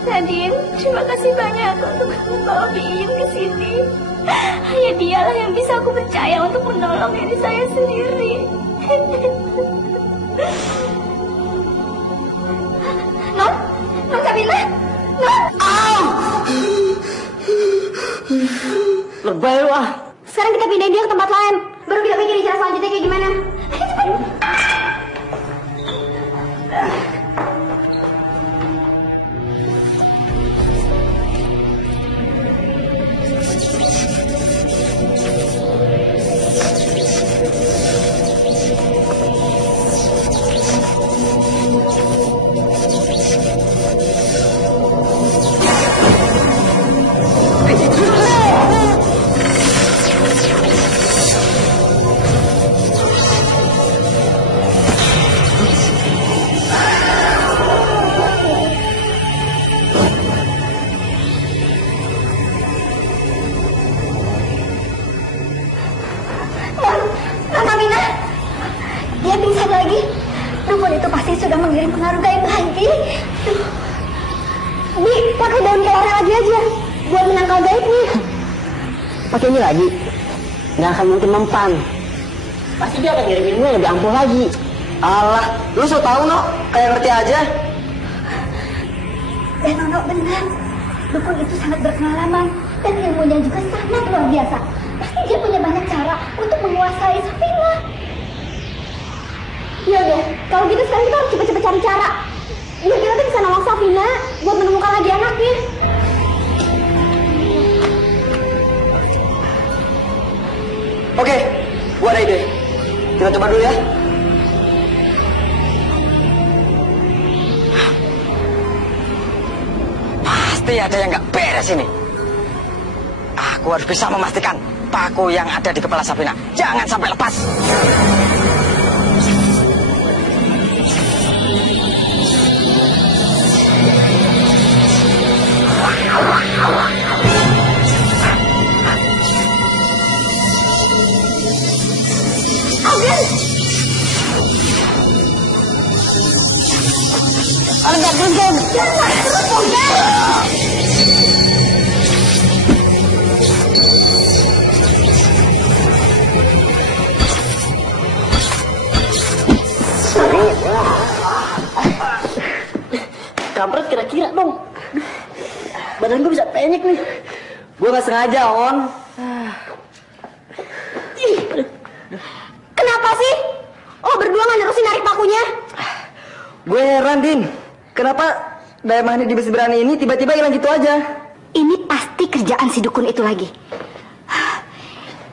Nadine, terima kasih banyak untuk membawa Bim ke sini. Hanya dialah yang bisa aku percaya untuk menolong diri saya sendiri. Non Sabina, Non. Lebay lu ah. Sekarang kita pindahin dia ke tempat lain. Baru kita pikirin cara selanjutnya kayak gimana. Ayo cepat. Dia pingsan lagi. Dukun itu pasti sudah mengirim pengaruh gaib lagi. Bi, pakai daun kelor lagi aja buat menangkal gaibnya. Pakai ini lagi. Nggak akan mungkin mempan. Pasti dia akan ngirim ilmu yang lebih ampuh lagi. Alah, lu so tau, No. Kayak ngerti aja. Dan Nono benar. Dukun itu sangat berpengalaman. Dan ilmunya juga sangat luar biasa. Pasti dia punya banyak cara untuk menguasai Safina. Ya udah, kalau gitu sekarang kita harus cepet-cepet cari cara. Biar kita tuh bisa nolong Safina buat menemukan lagi anaknya. Oke, gua ada ide. Kita coba dulu ya. Pasti ada yang nggak beres ini. Aku harus bisa memastikan paku yang ada di kepala Safina jangan sampai lepas. Kampret kira-kira dong. Badan gue bisa penyek nih. Gue nggak sengaja, On. Kenapa sih? Oh, berdua nggak nerusin narik pakunya? Gue heran, Din. Kenapa Daya Mahni di besi berani ini tiba-tiba hilang gitu aja? Ini pasti kerjaan si dukun itu lagi.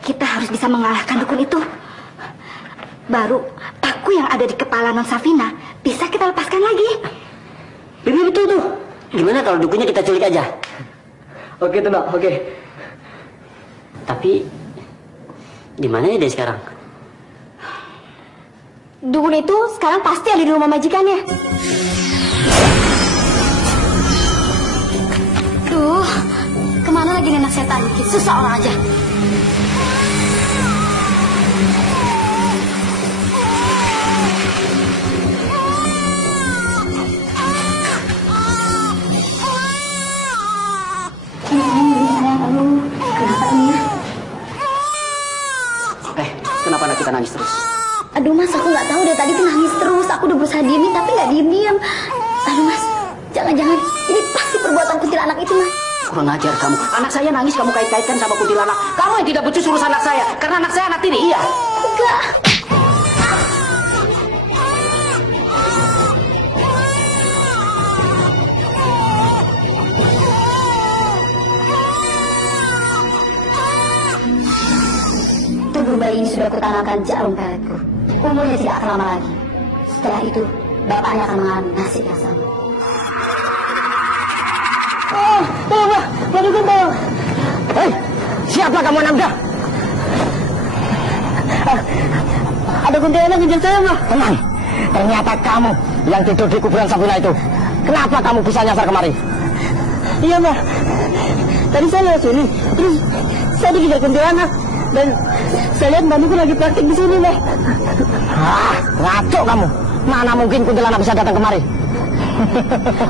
Kita harus bisa mengalahkan dukun itu. Baru paku yang ada di kepala Non Safina bisa kita lepaskan lagi. Bibi betul tuh. Gimana kalau dukunnya kita culik aja? Oke tuh, Mbak. Oke. Tapi di mana ya dia sekarang? Dukun itu sekarang pasti ada di rumah majikannya. Duh, kemana lagi nenek setan? Susah orang aja. Kenapa anak kita nangis terus? Aduh mas, aku nggak tahu deh, tadi tuh nangis terus. Aku udah berusaha diemin tapi nggak diem-diem. Aduh mas, jangan-jangan ini pasti perbuatan kuntilanak itu mas. Kurang ajar kamu. Anak saya nangis kamu kait-kaitkan sama kuntilanak. Kamu yang tidak becus urus anak saya. Karena anak saya anak tiri, iya. Enggak. Tubuh bayi ini sudah kutanamkan jarum peletku. Umurnya tidak akan lama lagi. Setelah itu, bapaknya akan mengalami nasib yang sama. Oh, tolong, baru gue tolong. Hei, siapa kamu anak muda? Ada kuntilanak ngejar saya, Mbak. Tenang, ternyata kamu yang tidur di kuburan Safina itu. Kenapa kamu bisa nyasar kemari? Iya, Mbak. Tadi saya lewat sini, terus saya dikejar kuntilanak. Dan saya lihat Mbak Nuku lagi praktik di sini, Mbak. Ah, ngaco kamu. Mana mungkin kuntilanak bisa datang kemari?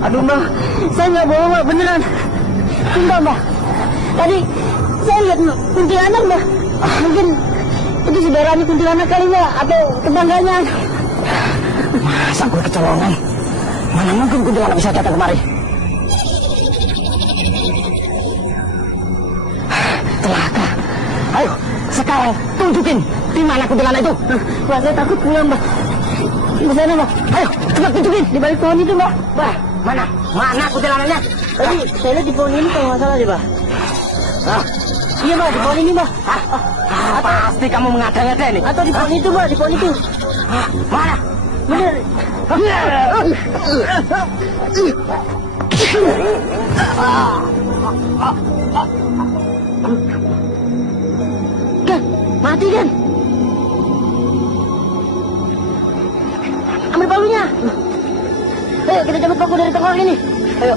Aduh, Mbak. Saya nggak bohong, Mbak. Beneran. Sumpah, Mbak. Tadi saya lihat kuntilanak, Mbak. Mungkin itu saudaranya kuntilanak kali, Mbak. Atau tetangganya. Masa gue kecolongan? Mana mungkin kuntilanak bisa datang kemari? Celaka. Ayo, sekarang tunjukin di mana kuntilanak itu. Mbak, saya takut pulang, Mbak. Di sana, Mbak. Ayo, cepat tunjukin. Di balik pohon itu, Mbak. Mbak, mana? Mana kuntilanaknya? Tadi saya lihat di pohon ini kalau nggak salah deh, Mbak. Ah, iya, Mbak, di pohon ini, Mbak. Pasti kamu mengada-ngada ini. Atau di pohon itu, Mbak, di pohon itu. Mana? Bener. Kan, mati kan? Ambil palunya. Ayo kita cabut paku dari tengkorak ini. Ayo.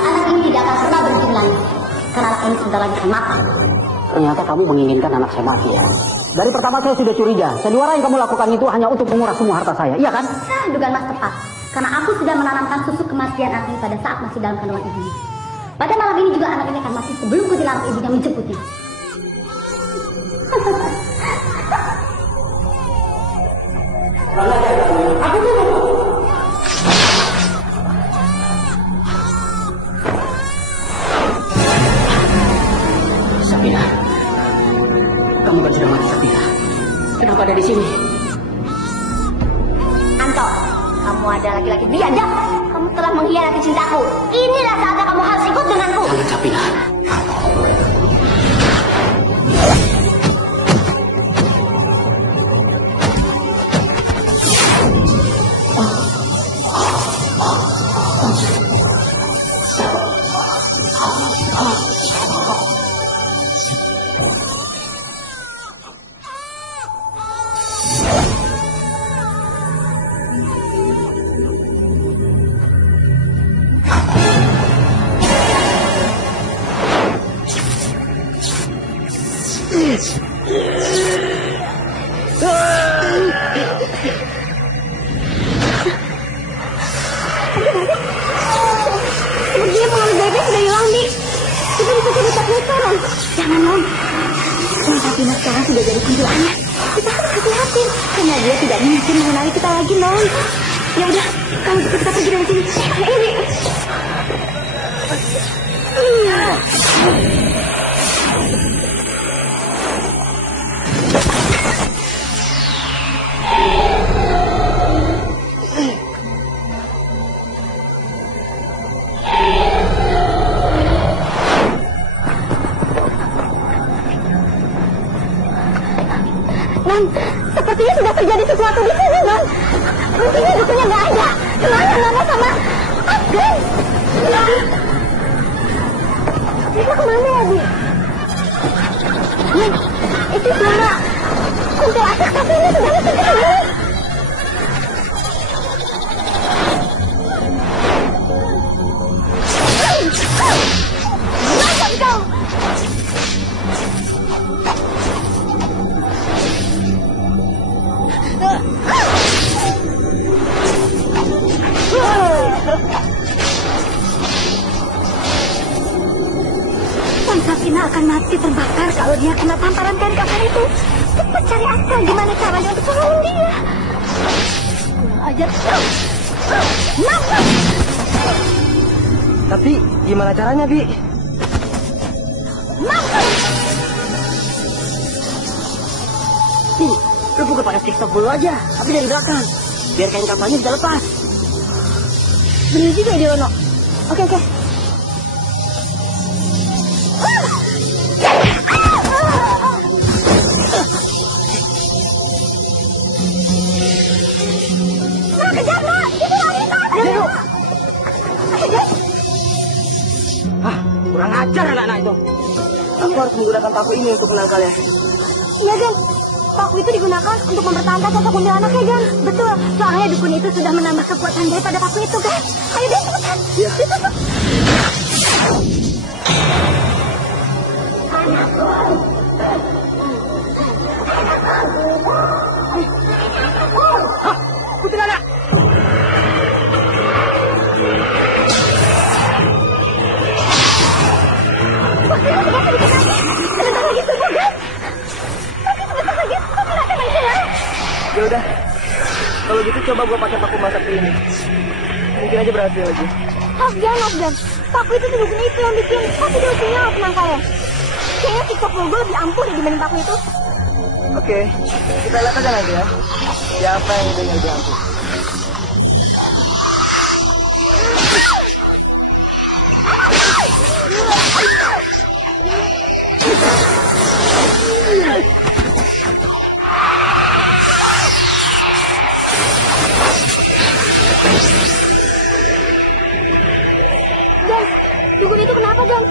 Anak ini tidak akan pernah berhenti menangis. Karena anak ini sebentar lagi akan mati. Ternyata kamu menginginkan anak saya mati ya. Dari pertama saya sudah curiga. Sandiwara yang kamu lakukan itu hanya untuk menguras semua harta saya, iya kan? Nah, dugaan mas tepat. Karena aku sudah menanamkan susu kematian anak ini pada saat masih dalam kandungan ibunya. Pada malam ini juga anak ini akan mati sebelum kuntilanak ibunya menjemputnya. Aku dulu. Safina, kamu kan sudah mati, Safina. Kenapa ada di sini? Anto, kamu ada laki-laki biadab. Kamu telah mengkhianati cintaku. Inilah saatnya kamu harus ikut denganku. Jangan, Safina. Jangan, Non. Sabrina sekarang sudah jadi kuntilanak. Kita harus hati-hati karena dia tidak mungkin mengenali kita lagi, Non. Ya udah, kalau gitu kita pergi dari sini. Ini. Sepertinya sudah terjadi sesuatu di sini, Non. Buktinya bukunya nggak ada. Kemana Nana sama Afgan? Mereka kemana ya, Bi? Non, itu suara kuntilanak, tapi ini sudah masuk ke sini. Masuk kau! Sabrina akan mati terbakar kalau dia kena tamparan kain kafan itu. Cepat cari akal gimana caranya untuk tolongin dia. Ajar. Nampak. Tapi gimana caranya, Bi? Nampak. Nih, lu buka pakai TikTok dulu aja, tapi dari belakang. Biar kain kafannya bisa lepas. Bener juga dia, Ono. Oke. Kejar, Mak! Itu wanita! Kurang ajar anak-anak itu. Aku harus menggunakan paku ini untuk menangkalnya. Iya, Gan. Paku itu digunakan untuk mempertahankan sosok kuntilanaknya, Gan. Betul. Soalnya dukun itu sudah menambah kekuatan daripada paku itu, Gan. Ayo, Gan, cepetan. Iya. Kuntilanak! Sebentar lagi sembuh, Gan. Tapi sebentar lagi kuntilanak akan menghilang. Ya udah. Kalau gitu coba gua pakai paku masak ini. Mungkin aja berhasil lagi. Afgan. Paku itu dukun itu yang bikin. Tapi dia punya penangkalnya. Kayaknya TikTok lo lebih ampuh deh dibanding paku itu. Oke, kita lihat aja nanti ya. Siapa yang udah lebih ampuh. Dan, dukun itu kenapa, Gan?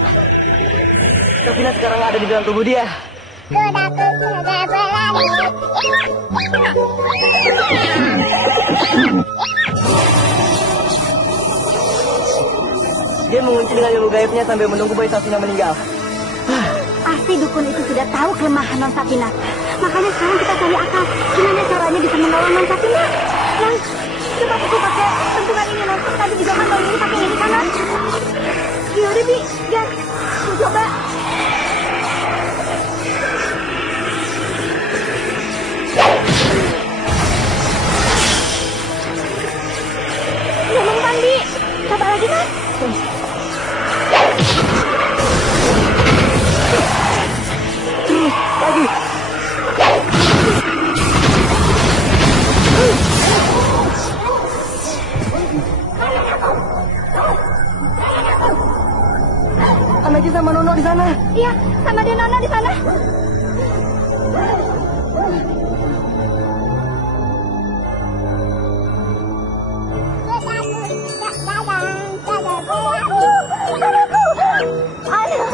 Sabrina sekarang ada di dalam tubuh dia. Dia mengunci dengan ilmu gaibnya sambil menunggu bayi Sabrina meninggal. Pasti dukun itu sudah tahu kelemahan Non Sabrina. Makanya sekarang kita cari akal. Gimana caranya bisa menolong Non Sabrina? Non, coba aku pakai sentuhan ini, Non. Tadi juga kan Non ini pakai ini kan, Non? Yaudah, Bi. Gan, coba. Ngomong kan, Bi. Coba lagi, kan? Lagi. Anaknya sama Nono di sana. Iya, sama dia Nono di sana. Aduh.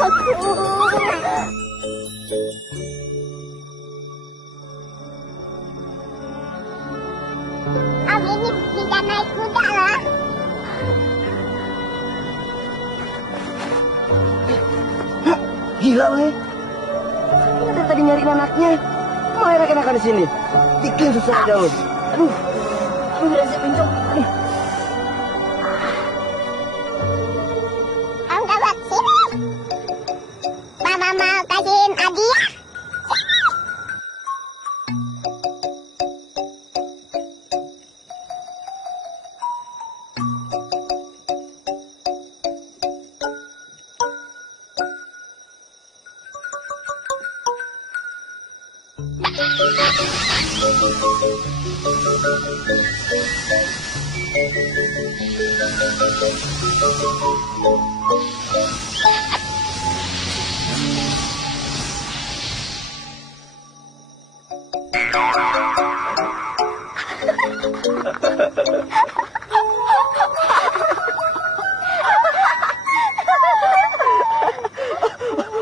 Gila lo ya. Kita tadi nyariin anaknya. Malah enak-enakan di sini. Bikin susah aja lo. Aduh. Aduh, berasa pincong. Aduh. Om Gawat, sini. Mama mau kasihin hadiah.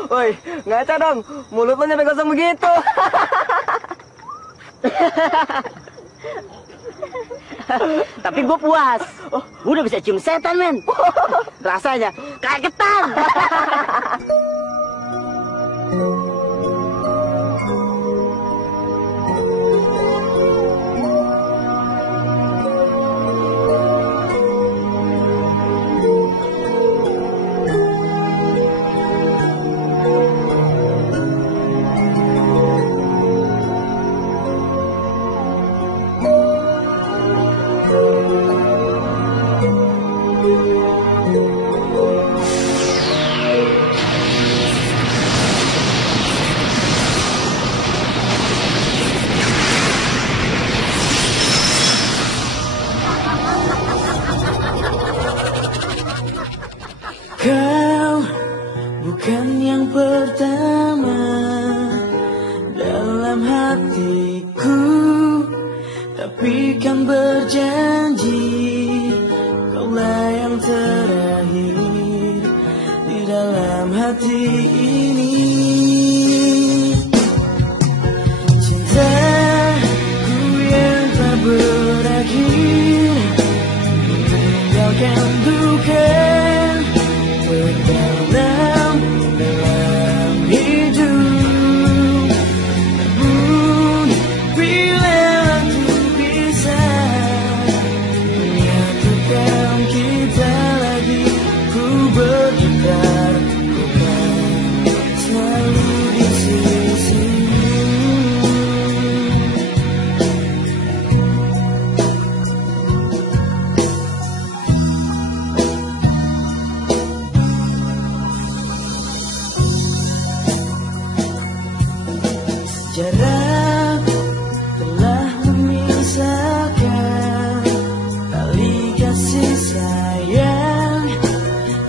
Woi, ngaca dong. Mulut lo nyampe kosong begitu. Tapi gue puas. Gue udah bisa cium setan, men. Rasanya kayak ketan. Kau bukan yang pertama dalam hatiku, tapi kan berjanji kaulah yang terakhir di dalam hati ini. Cintaku yang tak berakhir meninggalkan duka dalam hidup. Namun bila aku bisa menyatukan kita lagi, ku bergetar, ku kan selalu di sisimu. Jarak telah memisahkan tali kasih sayang.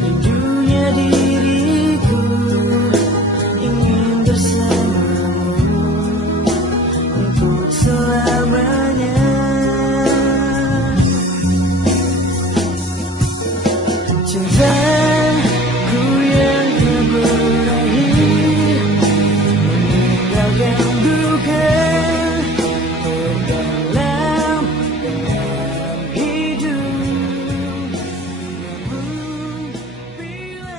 Rindunya diriku ingin bersamamu untuk selamanya. Cintaku yang tak berakhir meninggalkan duka terdalam dalam hidup. Namun bila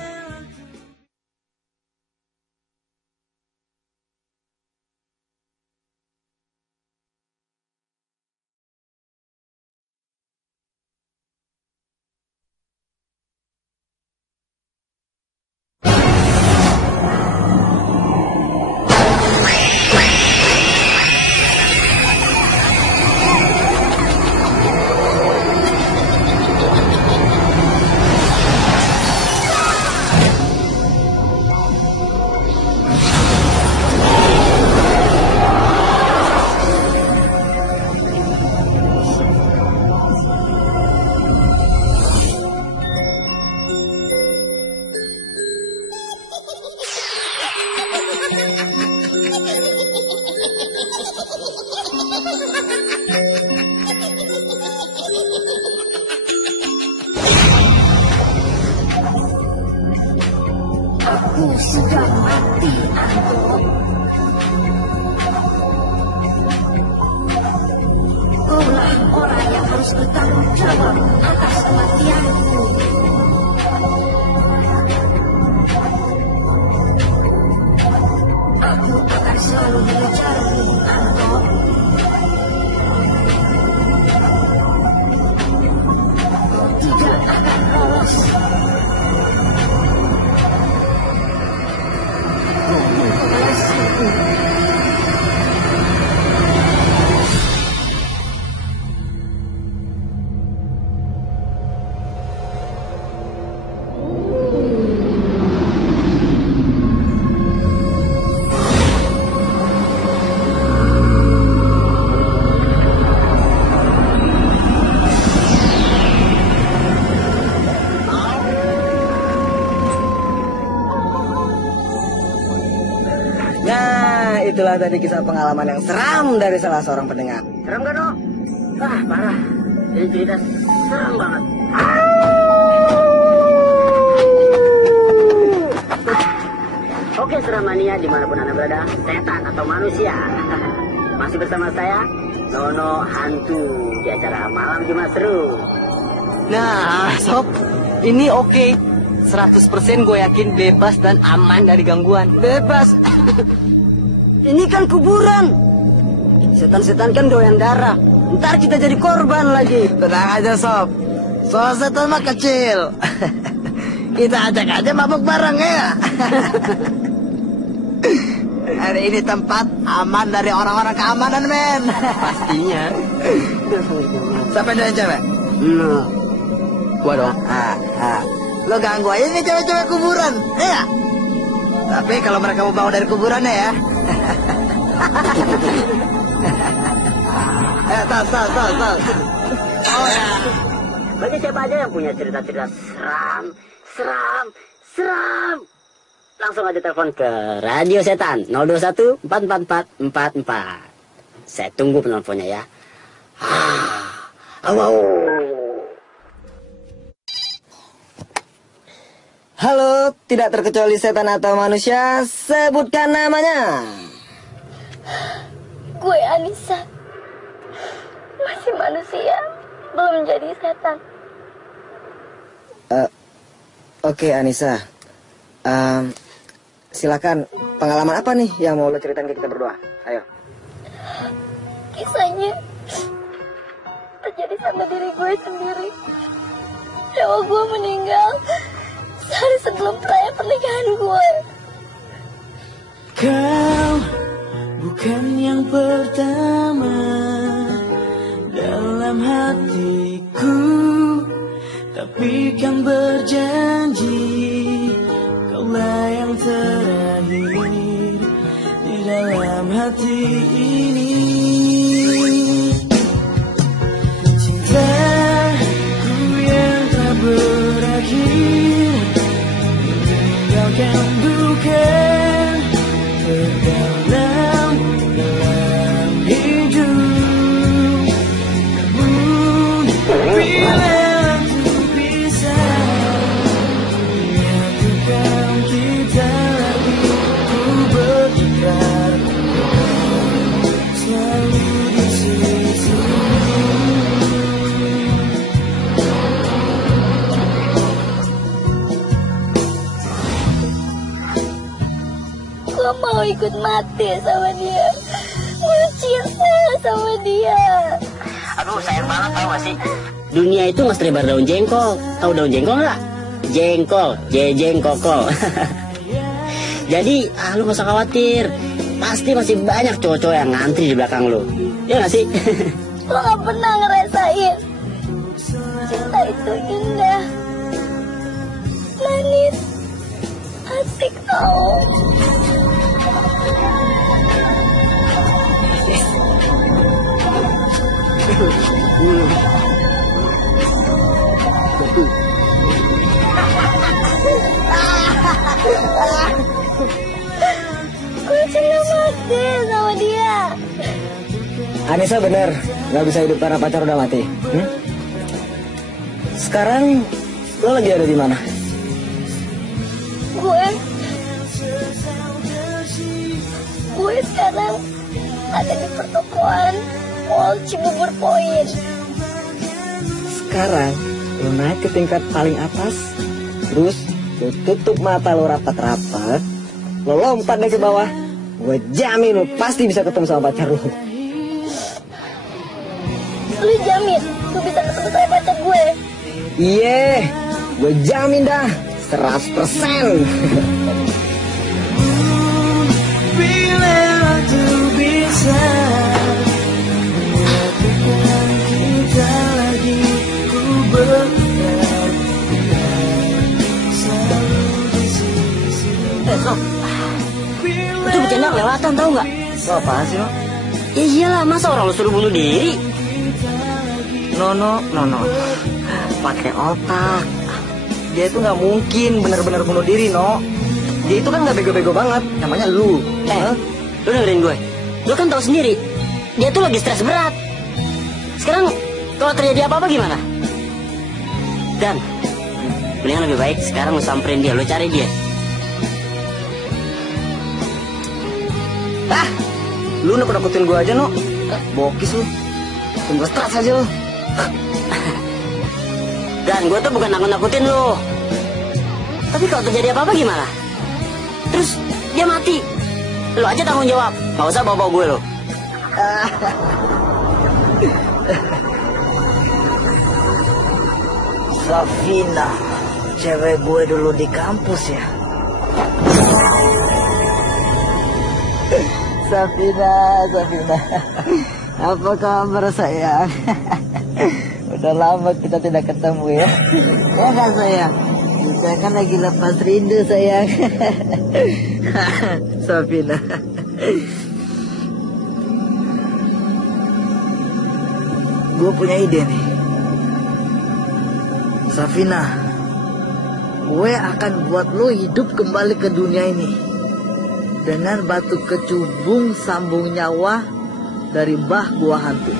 Aku sudah mati, Angkot. Kaulah orang yang harus bertanggung jawab atas kematianku. itulah tadi kisah pengalaman yang seram dari salah seorang pendengar. Seram gak, Nok? Ah, parah. Ini cerita seram banget. Oke, Seramania dimanapun Anda berada, setan atau manusia. Masih bersama saya, Nono Hantu, di acara Malam Jumat Seru. Nah, Sob, ini oke. 100% gue yakin bebas dan aman dari gangguan. Bebas. Ini kan kuburan. Setan-setan kan doyan darah. Ntar kita jadi korban lagi. Tenang aja, Sob. Soal setan mah kecil. Kita ajak aja mabuk bareng ya. Hari ini tempat aman dari orang-orang keamanan, men. Pastinya. Siapa yang cewek? Gua dong. Lo ganggu aja nih cewek-cewek kuburan, ya? Tapi kalau mereka mau bangun dari kuburannya ya. Tal. Oh ya. Bagi siapa aja yang punya cerita-cerita seram, langsung aja telepon ke Radio Setan 021 444 44. Saya tunggu penelponnya ya. Halo, tidak terkecuali setan atau manusia, sebutkan namanya. Gue Anissa. Masih manusia, belum jadi setan. Oke, Anissa. Silakan, pengalaman apa nih yang mau lo ceritain ke kita berdua? Ayo. Kisahnya terjadi sama diri gue sendiri. Cowok gue meninggal sehari sebelum perayaan pernikahan gue. Kau bukan yang pertama dalam hatiku, tapi kan berjanji kaulah yang terakhir di dalam hati ini. Cintaku yang tak berakhir meninggalkan duka terdalam dalam hidup. Namun bila aku bisa menyatukan kita lagi, ku berikrar selalu di sisimu. Gue mau ikut mati sama dia. Gue cinta sama dia. Aduh, sayang banget, tau gak sih? Dunia itu nggak selebar daun jengkol. Tahu daun jengkol nggak? Jengkol, jengkokol. Jadi, lu gak usah khawatir. Pasti masih banyak cowok-cowok yang ngantri di belakang lu. Ya gak sih? Lo gak pernah ngerasain cinta itu indah, manis, asik tau. Gue cinta mati sama dia. Anissa bener, nggak bisa hidup karena pacar udah mati. Sekarang lo lagi ada di mana? Gue sekarang ada di pertokoan Mall Cibubur Point. Sekarang lo naik ke tingkat paling atas, terus lo tutup mata lo rapat-rapat, lo lompat dari ke bawah. Gue jamin lo pasti bisa ketemu sama pacar lo. Lu jamin lu bisa ketemu sama pacar gue? Iya, gue jamin dah 100%. Bila aku bisa menyatukan kita lagi, ku berharap selalu di sisi. Sob, itu bercanda kelewatan tau nggak? Lo apaan sih lo? Ya iyalah, masa orang lo suruh bunuh diri? No. Pakai otak. Dia itu nggak mungkin benar-benar bunuh diri, no. Dia itu kan nggak bego-bego banget. Namanya lu. Lu dengerin gue. Lu kan tahu sendiri, dia tuh lagi stres berat. Sekarang kalau terjadi apa-apa gimana? Dan mendingan lebih baik sekarang lu samperin dia, lu cari dia. Lu nakut-nakutin gue aja, no. Bokis lu. Tunggu stres aja lu. Dan gue tuh bukan nakut-nakutin lu. Tapi kalau terjadi apa-apa gimana? Terus dia mati, lu aja tanggung jawab. Gak usah bawa-bawa gue lu. Safina, cewek gue dulu di kampus ya. Safina, apa kabar sayang? Udah lama kita tidak ketemu ya. Ya kan sayang? Kita kan lagi lepas rindu sayang. Safina. Gue punya ide nih. Safina, gue akan buat lo hidup kembali ke dunia ini dengan batu kecubung sambung nyawa dari Mbah Gua Hantu.